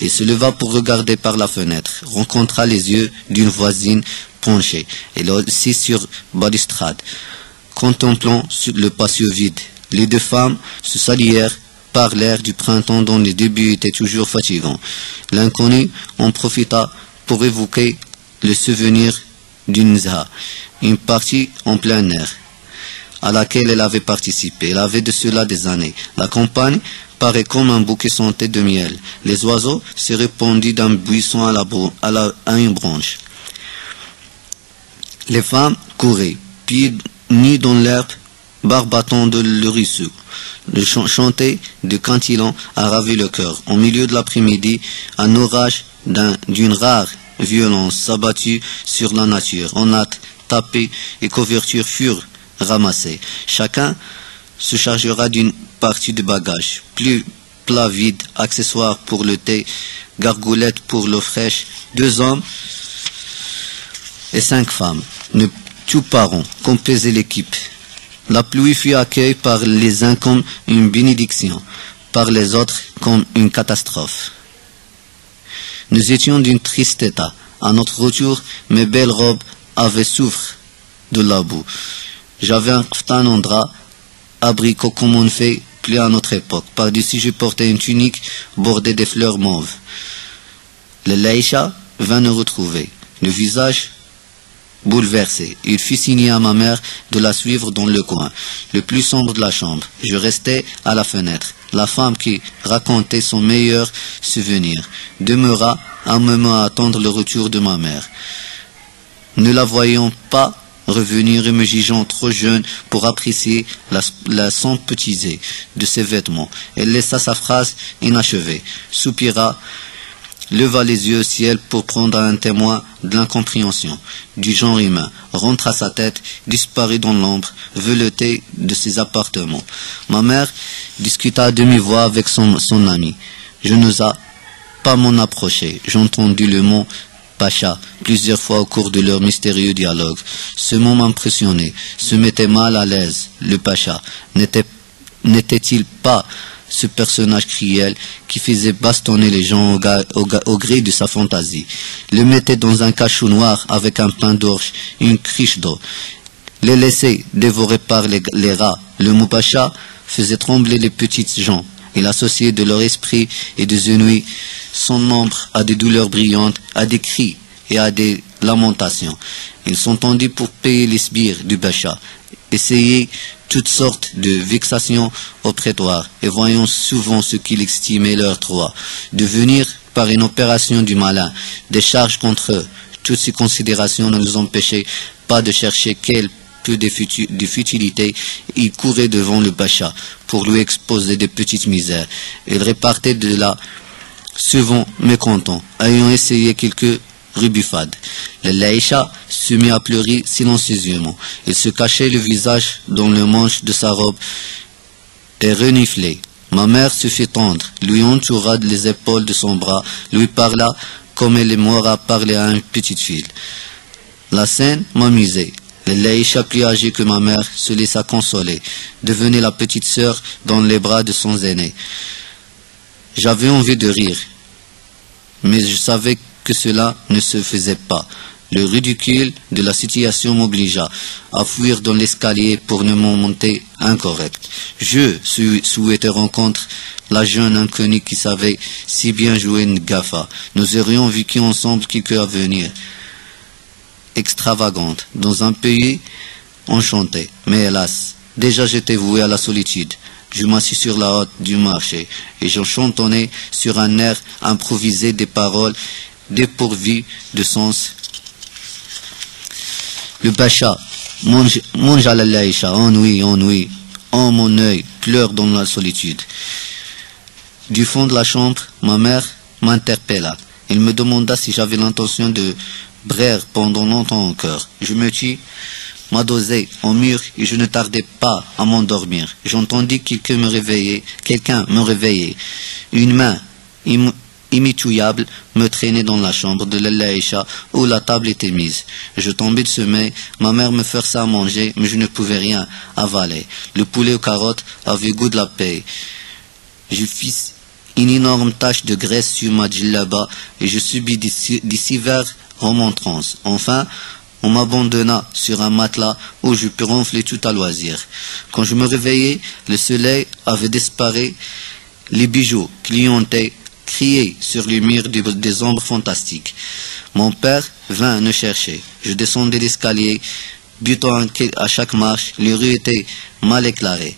Et se leva pour regarder par la fenêtre, rencontra les yeux d'une voisine penchée, elle aussi sur balustrade, contemplant le patio vide. Les deux femmes se saluèrent par l'air du printemps dont les débuts étaient toujours fatigants. L'inconnu en profita pour évoquer le souvenir d'une Zha, une partie en plein air, à laquelle elle avait participé. Elle avait de cela des années. La campagne paraît comme un bouquet scenté de miel. Les oiseaux se répandaient d'un buisson à une branche. Les femmes couraient, pieds nus dans l'herbe, barbatant de le ruisseau. Le chanter de cantilon a ravi le cœur. Au milieu de l'après-midi, un orage d'une rare violence s'abattit sur la nature. En hâte, tapis et couvertures furent ramassés. Chacun se chargera d'une partie de bagage. Plus plat vide, accessoires pour le thé, gargoulettes pour l'eau fraîche. 2 hommes et 5 femmes. Ne tout parents composaient l'équipe. La pluie fut accueillie par les uns comme une bénédiction, par les autres comme une catastrophe. Nous étions d'un triste état. À notre retour, mes belles robes avaient souffert de la boue. J'avais un kaftan en drap, abricot comme on fait plus à notre époque. Par-dessus, je portais une tunique bordée de fleurs mauves. Le Laïcha vint nous retrouver, le visage bouleversé. Il fit signer à ma mère de la suivre dans le coin, le plus sombre de la chambre. Je restais à la fenêtre. La femme qui racontait son meilleur souvenir demeura un moment à attendre le retour de ma mère. Ne la voyant pas revenir et me jugeant trop jeune pour apprécier la somptuosité de ses vêtements, elle laissa sa phrase inachevée, soupira leva les yeux au ciel pour prendre un témoin de l'incompréhension du genre humain, rentra sa tête, disparut dans l'ombre veloutée de ses appartements. Ma mère discuta à demi-voix avec son ami. Je n'osa pas m'en approcher. J'entendis le mot Pacha plusieurs fois au cours de leur mystérieux dialogue. Ce mot m'impressionnait, se mettait mal à l'aise. Le Pacha n'était-il pas ce personnage cruel qui faisait bastonner les gens au gré de sa fantaisie, le mettait dans un cachot noir avec un pain d'orge et une cruche d'eau, les laissait dévorer par les rats. Le mot Pacha faisait trembler les petites gens. Il associait de leur esprit et des ennuis son nombre à des douleurs brillantes, à des cris et à des lamentations. Ils s'entendaient pour payer les sbires du Pacha, essayer toutes sortes de vexations au prétoire, et voyant souvent ce qu'ils estimaient leur droit, devenir par une opération du malin des charges contre eux. Toutes ces considérations ne nous empêchaient pas de chercher quel peu de futilité. Ils couraient devant le Pacha pour lui exposer des petites misères. Ils repartaient de là souvent mécontents, ayant essayé quelques rebuffades. Le Laïcha se mit à pleurer silencieusement. Il se cachait le visage dans le manche de sa robe et reniflait. Ma mère se fit tendre, lui entoura les épaules de son bras, lui parla comme elle m'aura parlé à une petite fille. La scène m'amusait. Le Laïcha, plus âgée que ma mère, se laissa consoler, devenait la petite sœur dans les bras de son aîné. J'avais envie de rire, mais je savais que cela ne se faisait pas. Le ridicule de la situation m'obligea à fuir dans l'escalier pour ne m'en monter incorrect. Je souhaitais rencontrer la jeune inconnue qui savait si bien jouer une gaffa. Nous aurions vécu ensemble quelques avenirs extravagantes dans un pays enchanté. Mais hélas, déjà j'étais voué à la solitude. Je m'assis sur la haute du marché et je chantonnais sur un air improvisé des paroles dépourvues de sens. Le Pacha mange à la Laïcha, ennui, oh mon œil, pleure dans la solitude. Du fond de la chambre, ma mère m'interpella. Elle me demanda si j'avais l'intention de braire pendant longtemps encore. Je me tis, m'adosai au mur et je ne tardais pas à m'endormir. J'entendis quelqu'un me réveiller. Une main immitouillable me traînait dans la chambre de l'Aïcha où la table était mise. Je tombais de sommeil, ma mère me força à manger, mais je ne pouvais rien avaler. Le poulet aux carottes avait goût de la paix. Je fis une énorme tache de graisse sur ma djellaba et je subis des sévères remontrances. Enfin, on m'abandonna sur un matelas où je pus ronfler tout à loisir. Quand je me réveillai, le soleil avait disparu, les bijoux clientaient, criaient sur les murs des ombres fantastiques. Mon père vint nous chercher. Je descendais l'escalier, butant à chaque marche, les rues étaient mal éclairées.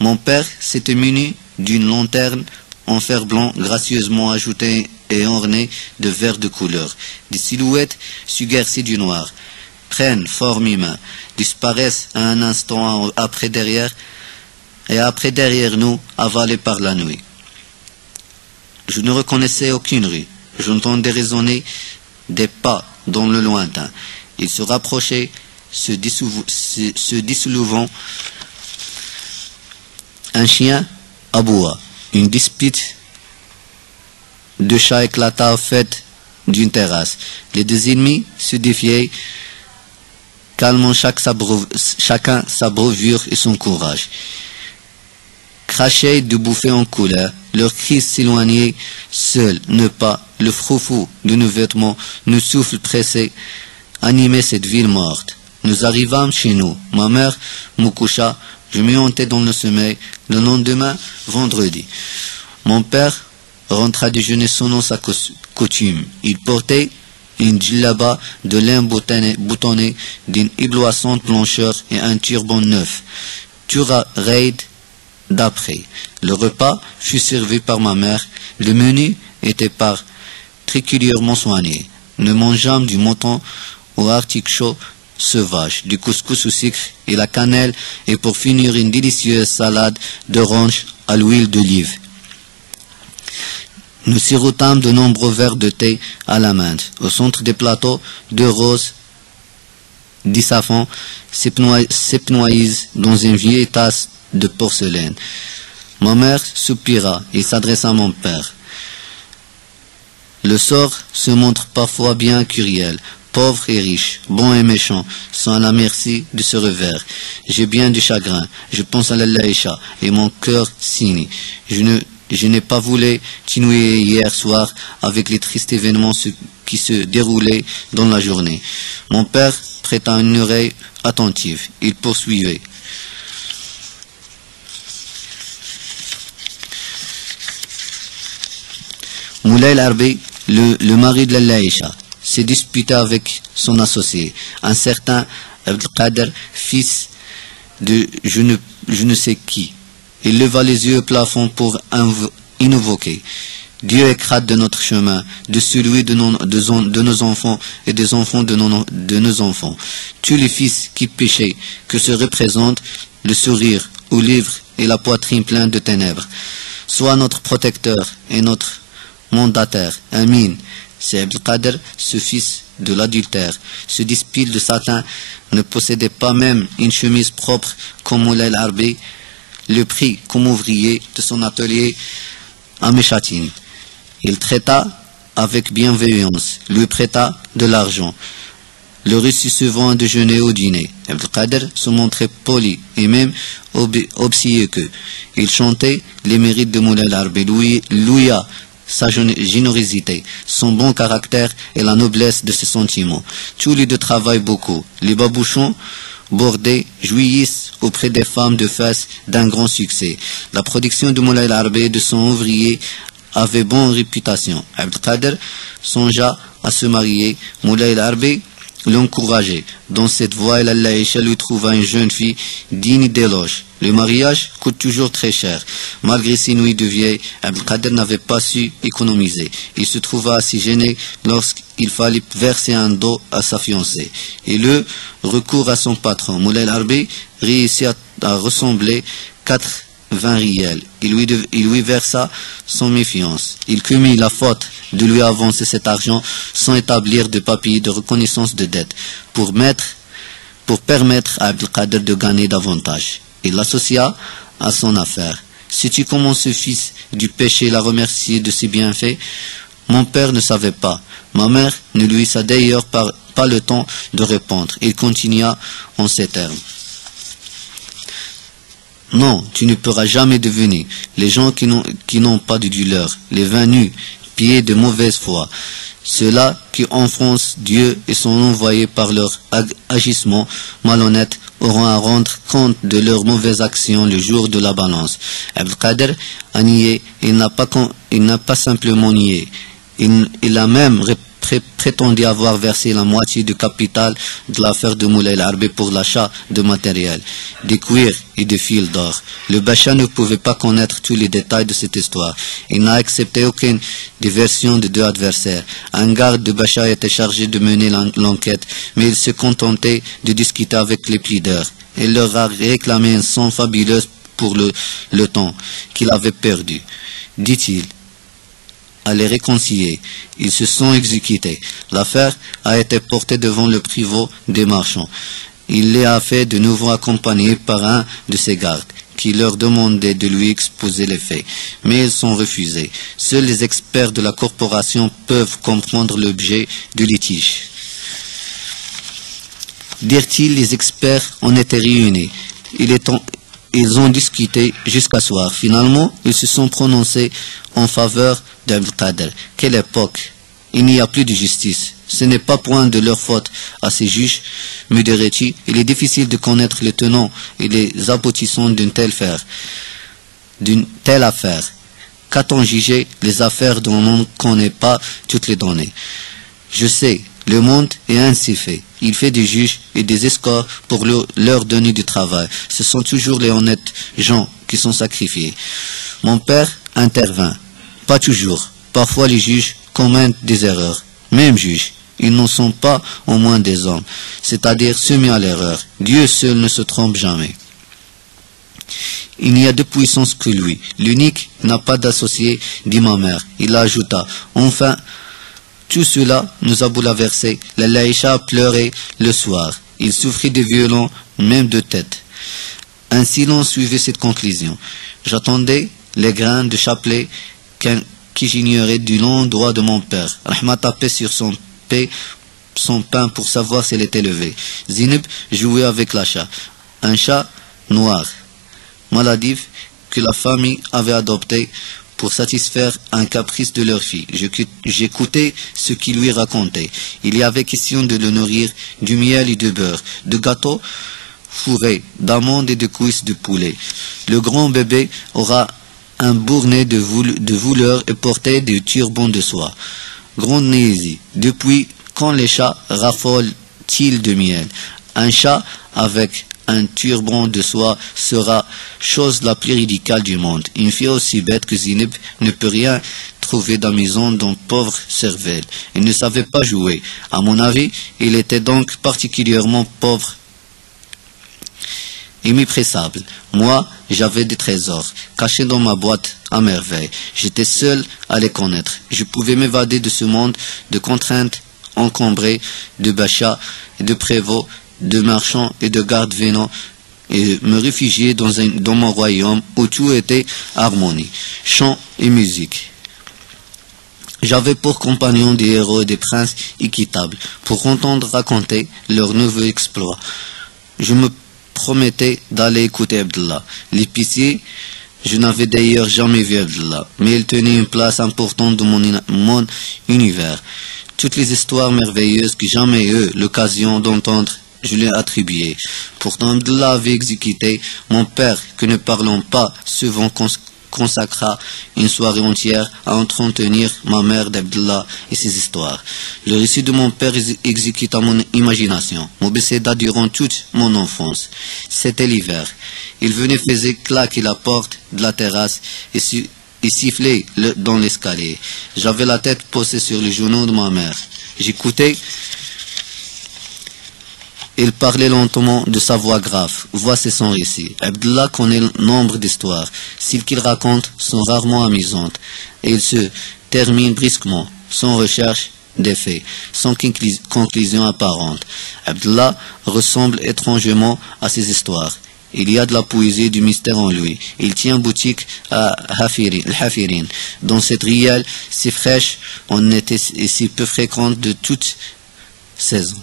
Mon père s'était muni d'une lanterne en fer blanc gracieusement ajoutée et ornée de verres de couleur. Des silhouettes sugercées du noir prennent forme humaine, disparaissent à un instant après derrière nous, avalées par la nuit. Je ne reconnaissais aucune rue. J'entendais résonner des pas dans le lointain. Ils se rapprochaient, se dissolvant. Un chien aboua. Une dispute de chats éclata au fait d'une terrasse. Les deux ennemis se défiaient, calmant chacun sa bravure et son courage. Crachaient de bouffées en couleur, leurs cris s'éloignaient seuls, ne pas, le froufrou de nos vêtements, nos souffles pressés, animaient cette ville morte. Nous arrivâmes chez nous, ma mère me coucha, je me hantais dans le sommeil. Le lendemain, vendredi, mon père rentra déjeuner selon sa coutume. Il portait une djellaba de lin boutonné d'une éblouissante blancheur et un turban neuf. Tura raide d'après. Le repas fut servi par ma mère. Le menu était particulièrement soigné. Nous mangeâmes du mouton au artichaut sauvage, du couscous au sucre et la cannelle, et pour finir une délicieuse salade d'orange à l'huile d'olive. Nous sirotâmes de nombreux verres de thé à la menthe. Au centre des plateaux, deux roses d'Issafan s'épnoisent dans une vieille tasse de porcelaine. Ma mère soupira et s'adressa à mon père. Le sort se montre parfois bien cruel. Pauvres et riches, bons et méchants, sont à la merci de ce revers. J'ai bien du chagrin. Je pense à l'Aïcha et mon cœur signe. Je n'ai pas voulu continuer hier soir avec les tristes événements qui se déroulaient dans la journée. Mon père prêta une oreille attentive. Il poursuivait. Moulay el-Harbi, le mari de l'Aïcha, s'est disputé avec son associé, un certain Abdelkader, fils de je ne sais qui. Il leva les yeux au plafond pour invoquer. Dieu écrase de notre chemin, de celui de nos enfants et des enfants de nos enfants. Tous les fils qui péchaient, que se représentent le sourire au livre et la poitrine pleine de ténèbres. Sois notre protecteur et notre mandataire. Amin. C'est Abdelkader, ce fils de l'adultère. Ce dispile de Satan ne possédait pas même une chemise propre comme Moulay el-Harbi. Le prit comme ouvrier de son atelier à Méchatine. Il traita avec bienveillance, lui prêta de l'argent. Le reçut souvent à déjeuner au dîner. Abdelkader se montrait poli et même obséquieux. Il chantait les mérites de Moulay el-Harbi, louia sa générosité, son bon caractère et la noblesse de ses sentiments. Tous les deux travaillent beaucoup. Les babouchons bordés jouissent auprès des femmes de Fès d'un grand succès. La production de Moulay el-Harbi et de son ouvrier avait bonne réputation. Abdelkader songea à se marier. Moulay el-Harbi l'encourageait. Dans cette voie, l'Aïcha lui trouva une jeune fille digne d'éloge. Le mariage coûte toujours très cher. Malgré ses nuits de vieille, Abdelkader n'avait pas su économiser. Il se trouva assez gêné lorsqu'il fallait verser un dos à sa fiancée. Et le recours à son patron, Moulay el-Harbi, réussit à ressembler 80 riels. Il lui versa son méfiance. Il commit la faute de lui avancer cet argent sans établir de papier de reconnaissance de dette pour permettre à Abdelkader de gagner davantage. Il l'associa à son affaire. Sais-tu comment ce fils du péché l'a remercié de ses bienfaits? Mon père ne savait pas. Ma mère ne lui laissa d'ailleurs pas le temps de répondre. Il continua en ces termes. Non, tu ne pourras jamais devenir les gens qui n'ont pas de douleur, les vins nus, pieds de mauvaise foi. Ceux-là qui enfoncent Dieu et sont envoyés par leur agissement malhonnête auront à rendre compte de leurs mauvaises actions le jour de la balance. Abdelkader a nié, il n'a pas simplement nié, il a même prétendu avoir versé la moitié du capital de l'affaire de Moulay el-Harbi pour l'achat de matériel, de cuir et de fils d'or. Le Bacha ne pouvait pas connaître tous les détails de cette histoire. Il n'a accepté aucune des versions des deux adversaires. Un garde de Bacha était chargé de mener l'enquête, mais il se contentait de discuter avec les plaideurs. Il leur a réclamé une somme fabuleuse pour le temps qu'il avait perdu. Dit-il, à les réconcilier. Ils se sont exécutés. L'affaire a été portée devant le prévôt des marchands. Il les a fait de nouveau accompagner par un de ses gardes, qui leur demandait de lui exposer les faits. Mais ils sont refusés. Seuls les experts de la corporation peuvent comprendre l'objet du litige. Dirent-ils, les experts ont été réunis. Ils ont discuté jusqu'à soir. Finalement, ils se sont prononcés en faveur d'Abdelkader. Quelle époque! Il n'y a plus de justice. Ce n'est pas point de leur faute à ces juges, me dirais-tu. Il est difficile de connaître les tenants et les aboutissants d'une telle affaire. Qu'a-t-on jugé les affaires dont on ne connaît pas toutes les données? Je sais, le monde est ainsi fait. Il fait des juges et des escorts pour leur donner du travail. Ce sont toujours les honnêtes gens qui sont sacrifiés. Mon père intervint. Pas toujours. Parfois les juges commettent des erreurs. Même juges, ils n'en sont pas au moins des hommes, c'est-à-dire soumis à l'erreur. Dieu seul ne se trompe jamais. il n'y a de puissance que lui. L'unique n'a pas d'associé, dit ma mère. Il ajouta, enfin, tout cela nous a bouleversés. La Laïcha pleurait le soir. Il souffrit de violents, même de tête. Un silence suivait cette conclusion. J'attendais les grains de chapelet qui j'ignorais du long doigt de mon père. Rahma tapait sur son pain pour savoir s'il était levé. Zineb jouait avec la chat. Un chat noir, maladif, que la famille avait adopté pour satisfaire un caprice de leur fille. J'écoutais ce qu'il lui racontait. Il y avait question de le nourrir du miel et du beurre, de gâteaux fourrés, d'amandes et de cuisses de poulet. Le grand bébé aura un bourrelet de vouleurs et portait des turbans de soie. Grande Néhésie, depuis quand les chats raffolent-ils de miel? Un chat avec un turban de soie sera chose la plus ridicule du monde. Une fille aussi bête que Zineb ne peut rien trouver d'amusant dans pauvre cervelle. Il ne savait pas jouer. À mon avis, il était donc particulièrement pauvre et mépressable. Moi, j'avais des trésors, cachés dans ma boîte à merveille. J'étais seul à les connaître. Je pouvais m'évader de ce monde de contraintes encombrées, de bachats, de prévôts, de marchands et de gardes venant et me réfugier dans mon royaume où tout était harmonie, chant et musique. J'avais pour compagnons des héros et des princes équitables pour entendre raconter leurs nouveaux exploits. Je me promettais d'aller écouter Abdallah. L'épicier, je n'avais d'ailleurs jamais vu Abdallah, mais il tenait une place importante dans mon univers. Toutes les histoires merveilleuses que jamais eu l'occasion d'entendre, je l'ai attribué. Pourtant, Abdallah avait exécuté mon père, que ne parlons pas, souvent consacra une soirée entière à entretenir ma mère d'Abdallah et ses histoires. Le récit de mon père exécuta mon imagination, m'obséda durant toute mon enfance. C'était l'hiver. Il venait faisait claquer la porte de la terrasse et sifflait dans l'escalier. J'avais la tête posée sur le genou de ma mère. J'écoutais. Il parlait lentement de sa voix grave. Voici son récit. Abdallah connaît nombre d'histoires. Celles qu'il raconte sont rarement amusantes. Et il se termine brusquement, sans recherche des faits, sans conclusion apparente. Abdallah ressemble étrangement à ces histoires. Il y a de la poésie et du mystère en lui. Il tient boutique à Hafirin. Dans cette rielle si fraîche, on était et si peu fréquente de toute saison.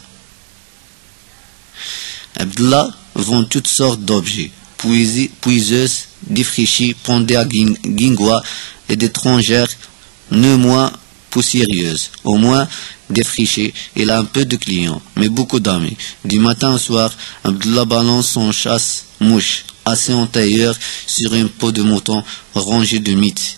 Abdallah vend toutes sortes d'objets, puiseuses, défrichées, pendées à guingois et d'étrangères, ne moins poussiéreuses, au moins défrichées. Il a un peu de clients, mais beaucoup d'amis. Du matin au soir, Abdallah balance son chasse-mouche, assis en tailleur sur une peau de mouton rongée de mythes.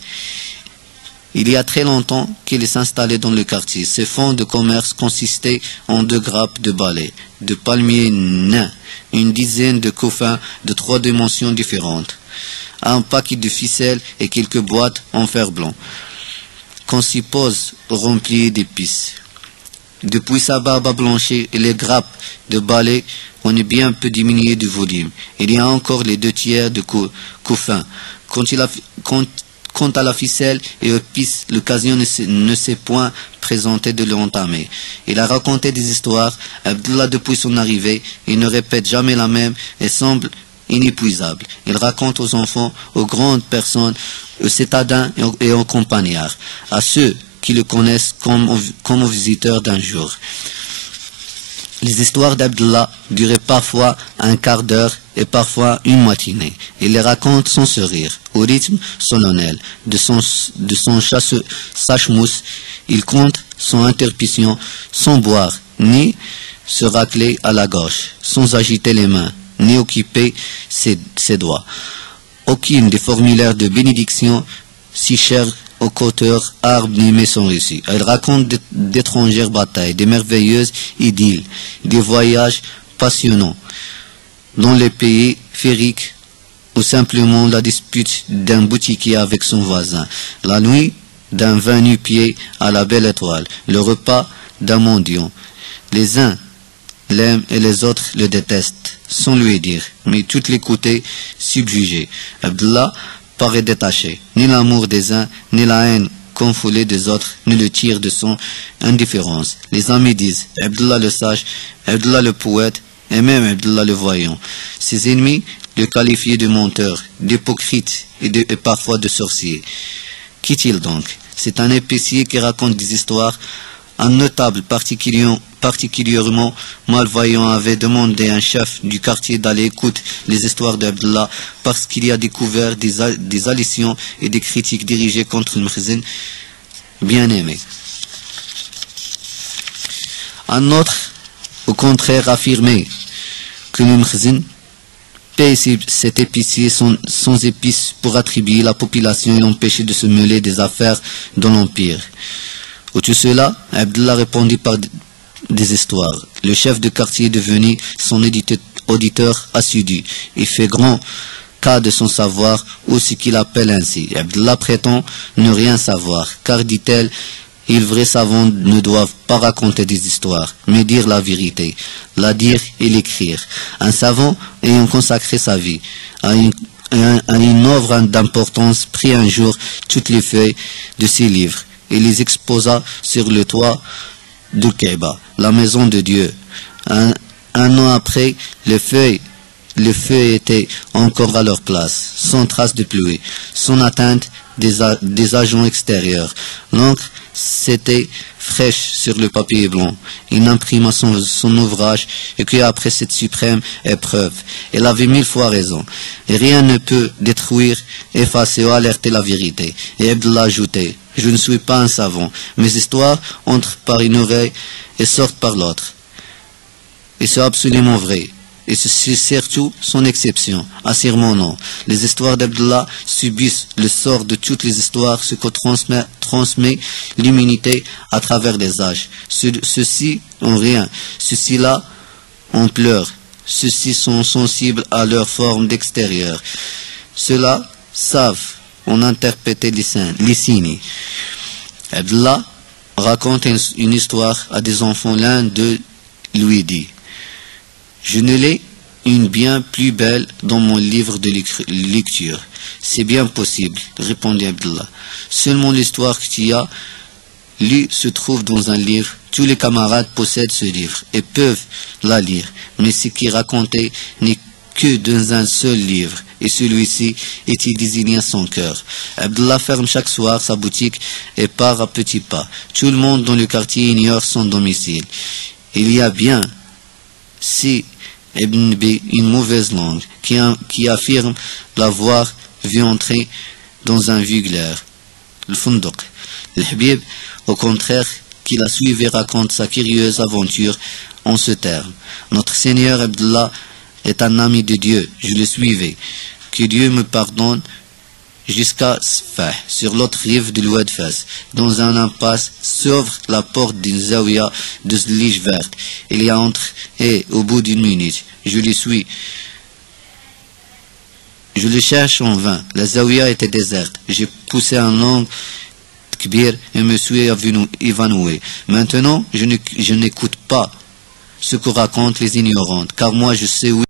Il y a très longtemps qu'il s'est installé dans le quartier. Ses fonds de commerce consistaient en 2 grappes de balais, de palmiers nains, une dizaine de couffins de 3 dimensions différentes, un paquet de ficelles et quelques boîtes en fer blanc, qu'on suppose remplies d'épices. Depuis sa barbe blanchie et les grappes de balais, on est bien peu diminué de volume. Il y a encore les 2 tiers de couffins. Quant à la ficelle et aux pistes, l'occasion ne s'est point présentée de l'entamer. Il a raconté des histoires. Abdallah, depuis son arrivée, il ne répète jamais la même et semble inépuisable. Il raconte aux enfants, aux grandes personnes, aux citadins et aux campagnards, à ceux qui le connaissent comme aux visiteurs d'un jour. Les histoires d'Abdallah duraient parfois un quart d'heure et parfois une matinée. Il les raconte sans sourire, au rythme solennel de son sache-mousse. Il compte son interruption sans boire, ni se racler à la gauche, sans agiter les mains, ni occuper ses doigts. Aucune des formulaires de bénédiction si chers au auteur arbre n'aimait son récit. Elle raconte d'étrangères batailles, des merveilleuses idylles, des voyages passionnants dans les pays féeriques ou simplement la dispute d'un boutiquier avec son voisin, la nuit d'un vin nu-pied à la belle étoile, le repas d'un mendiant. Les uns l'aiment et les autres le détestent, sans lui dire, mais toutes l'écoutaient subjugées. Abdullah paraît détaché, ni l'amour des uns, ni la haine confoulée des autres ne le tirent de son indifférence. Les amis disent, Abdullah le sage, Abdullah le poète, et même Abdullah le voyant. Ses ennemis le qualifiaient de menteur, d'hypocrite et parfois de sorcier. Qu'est-il donc? C'est un épicier qui raconte des histoires. Un notable particulièrement malvoyant avait demandé à un chef du quartier d'aller écouter les histoires d'Abdullah parce qu'il y a découvert des allusions et des critiques dirigées contre le muezzin bien-aimé. Un autre, au contraire, affirmait que le muezzin paye cet épicier sans épices pour attribuer la population et l'empêcher de se mêler des affaires de l'Empire. Au tout cela, Abdullah répondit par des histoires. Le chef de quartier est devenu son auditeur assidu. Il fait grand cas de son savoir, ou ce qu'il appelle ainsi. Abdullah prétend ne rien savoir, car, dit-elle, les vrais savants ne doivent pas raconter des histoires, mais dire la vérité, la dire et l'écrire. Un savant ayant consacré sa vie à une œuvre d'importance prit un jour toutes les feuilles de ses livres et les exposa sur le toit de Kaaba, la maison de Dieu. Un an après, les feuilles étaient encore à leur place, sans trace de pluie, sans atteinte des agents extérieurs. L'encre s'était fraîche sur le papier blanc. Il imprima son ouvrage et que après cette suprême épreuve, elle avait 1000 fois raison. Et rien ne peut détruire, effacer ou alerter la vérité. Et Abdullah ajoutait, je ne suis pas un savant. Mes histoires entrent par une oreille et sortent par l'autre. Et c'est absolument vrai. Et c'est surtout son exception, assure mon nom. Les histoires d'Abdullah subissent le sort de toutes les histoires, ce que transmet l'humanité à travers les âges. Ceux-ci ont rien, ceux-ci-là ont pleure, ceux-ci sont sensibles à leur forme d'extérieur. Ceux-là savent en interpréter les signes. Abdullah raconte une histoire à des enfants. L'un d'eux lui dit, je ne l'ai une bien plus belle dans mon livre de lecture. C'est bien possible, répondit Abdullah. Seulement l'histoire que tu as lue se trouve dans un livre. Tous les camarades possèdent ce livre et peuvent la lire. Mais ce qui est raconté n'est que dans un seul livre. Et celui-ci est désigné à son cœur. Abdullah ferme chaque soir sa boutique et part à petits pas. Tout le monde dans le quartier ignore son domicile. Il y a bien si Ibn B, une mauvaise langue, qui affirme l'avoir vu entrer dans un vulgaire, le Funduq. Le Habib, au contraire, qui l'a suivi, raconte sa curieuse aventure en ce terme. Notre Seigneur Abdullah est un ami de Dieu, je le suivais. Que Dieu me pardonne, jusqu'à Sfah, sur l'autre rive de l'Oued Fès. Dans un impasse s'ouvre la porte d'une zaouia de lige verte. Il y a entre et au bout d'une minute. Je le suis. Je le cherche en vain. La zaouia était déserte. J'ai poussé un long kbir et me suis évanoui. Maintenant, je n'écoute pas ce que racontent les ignorantes, car moi je sais où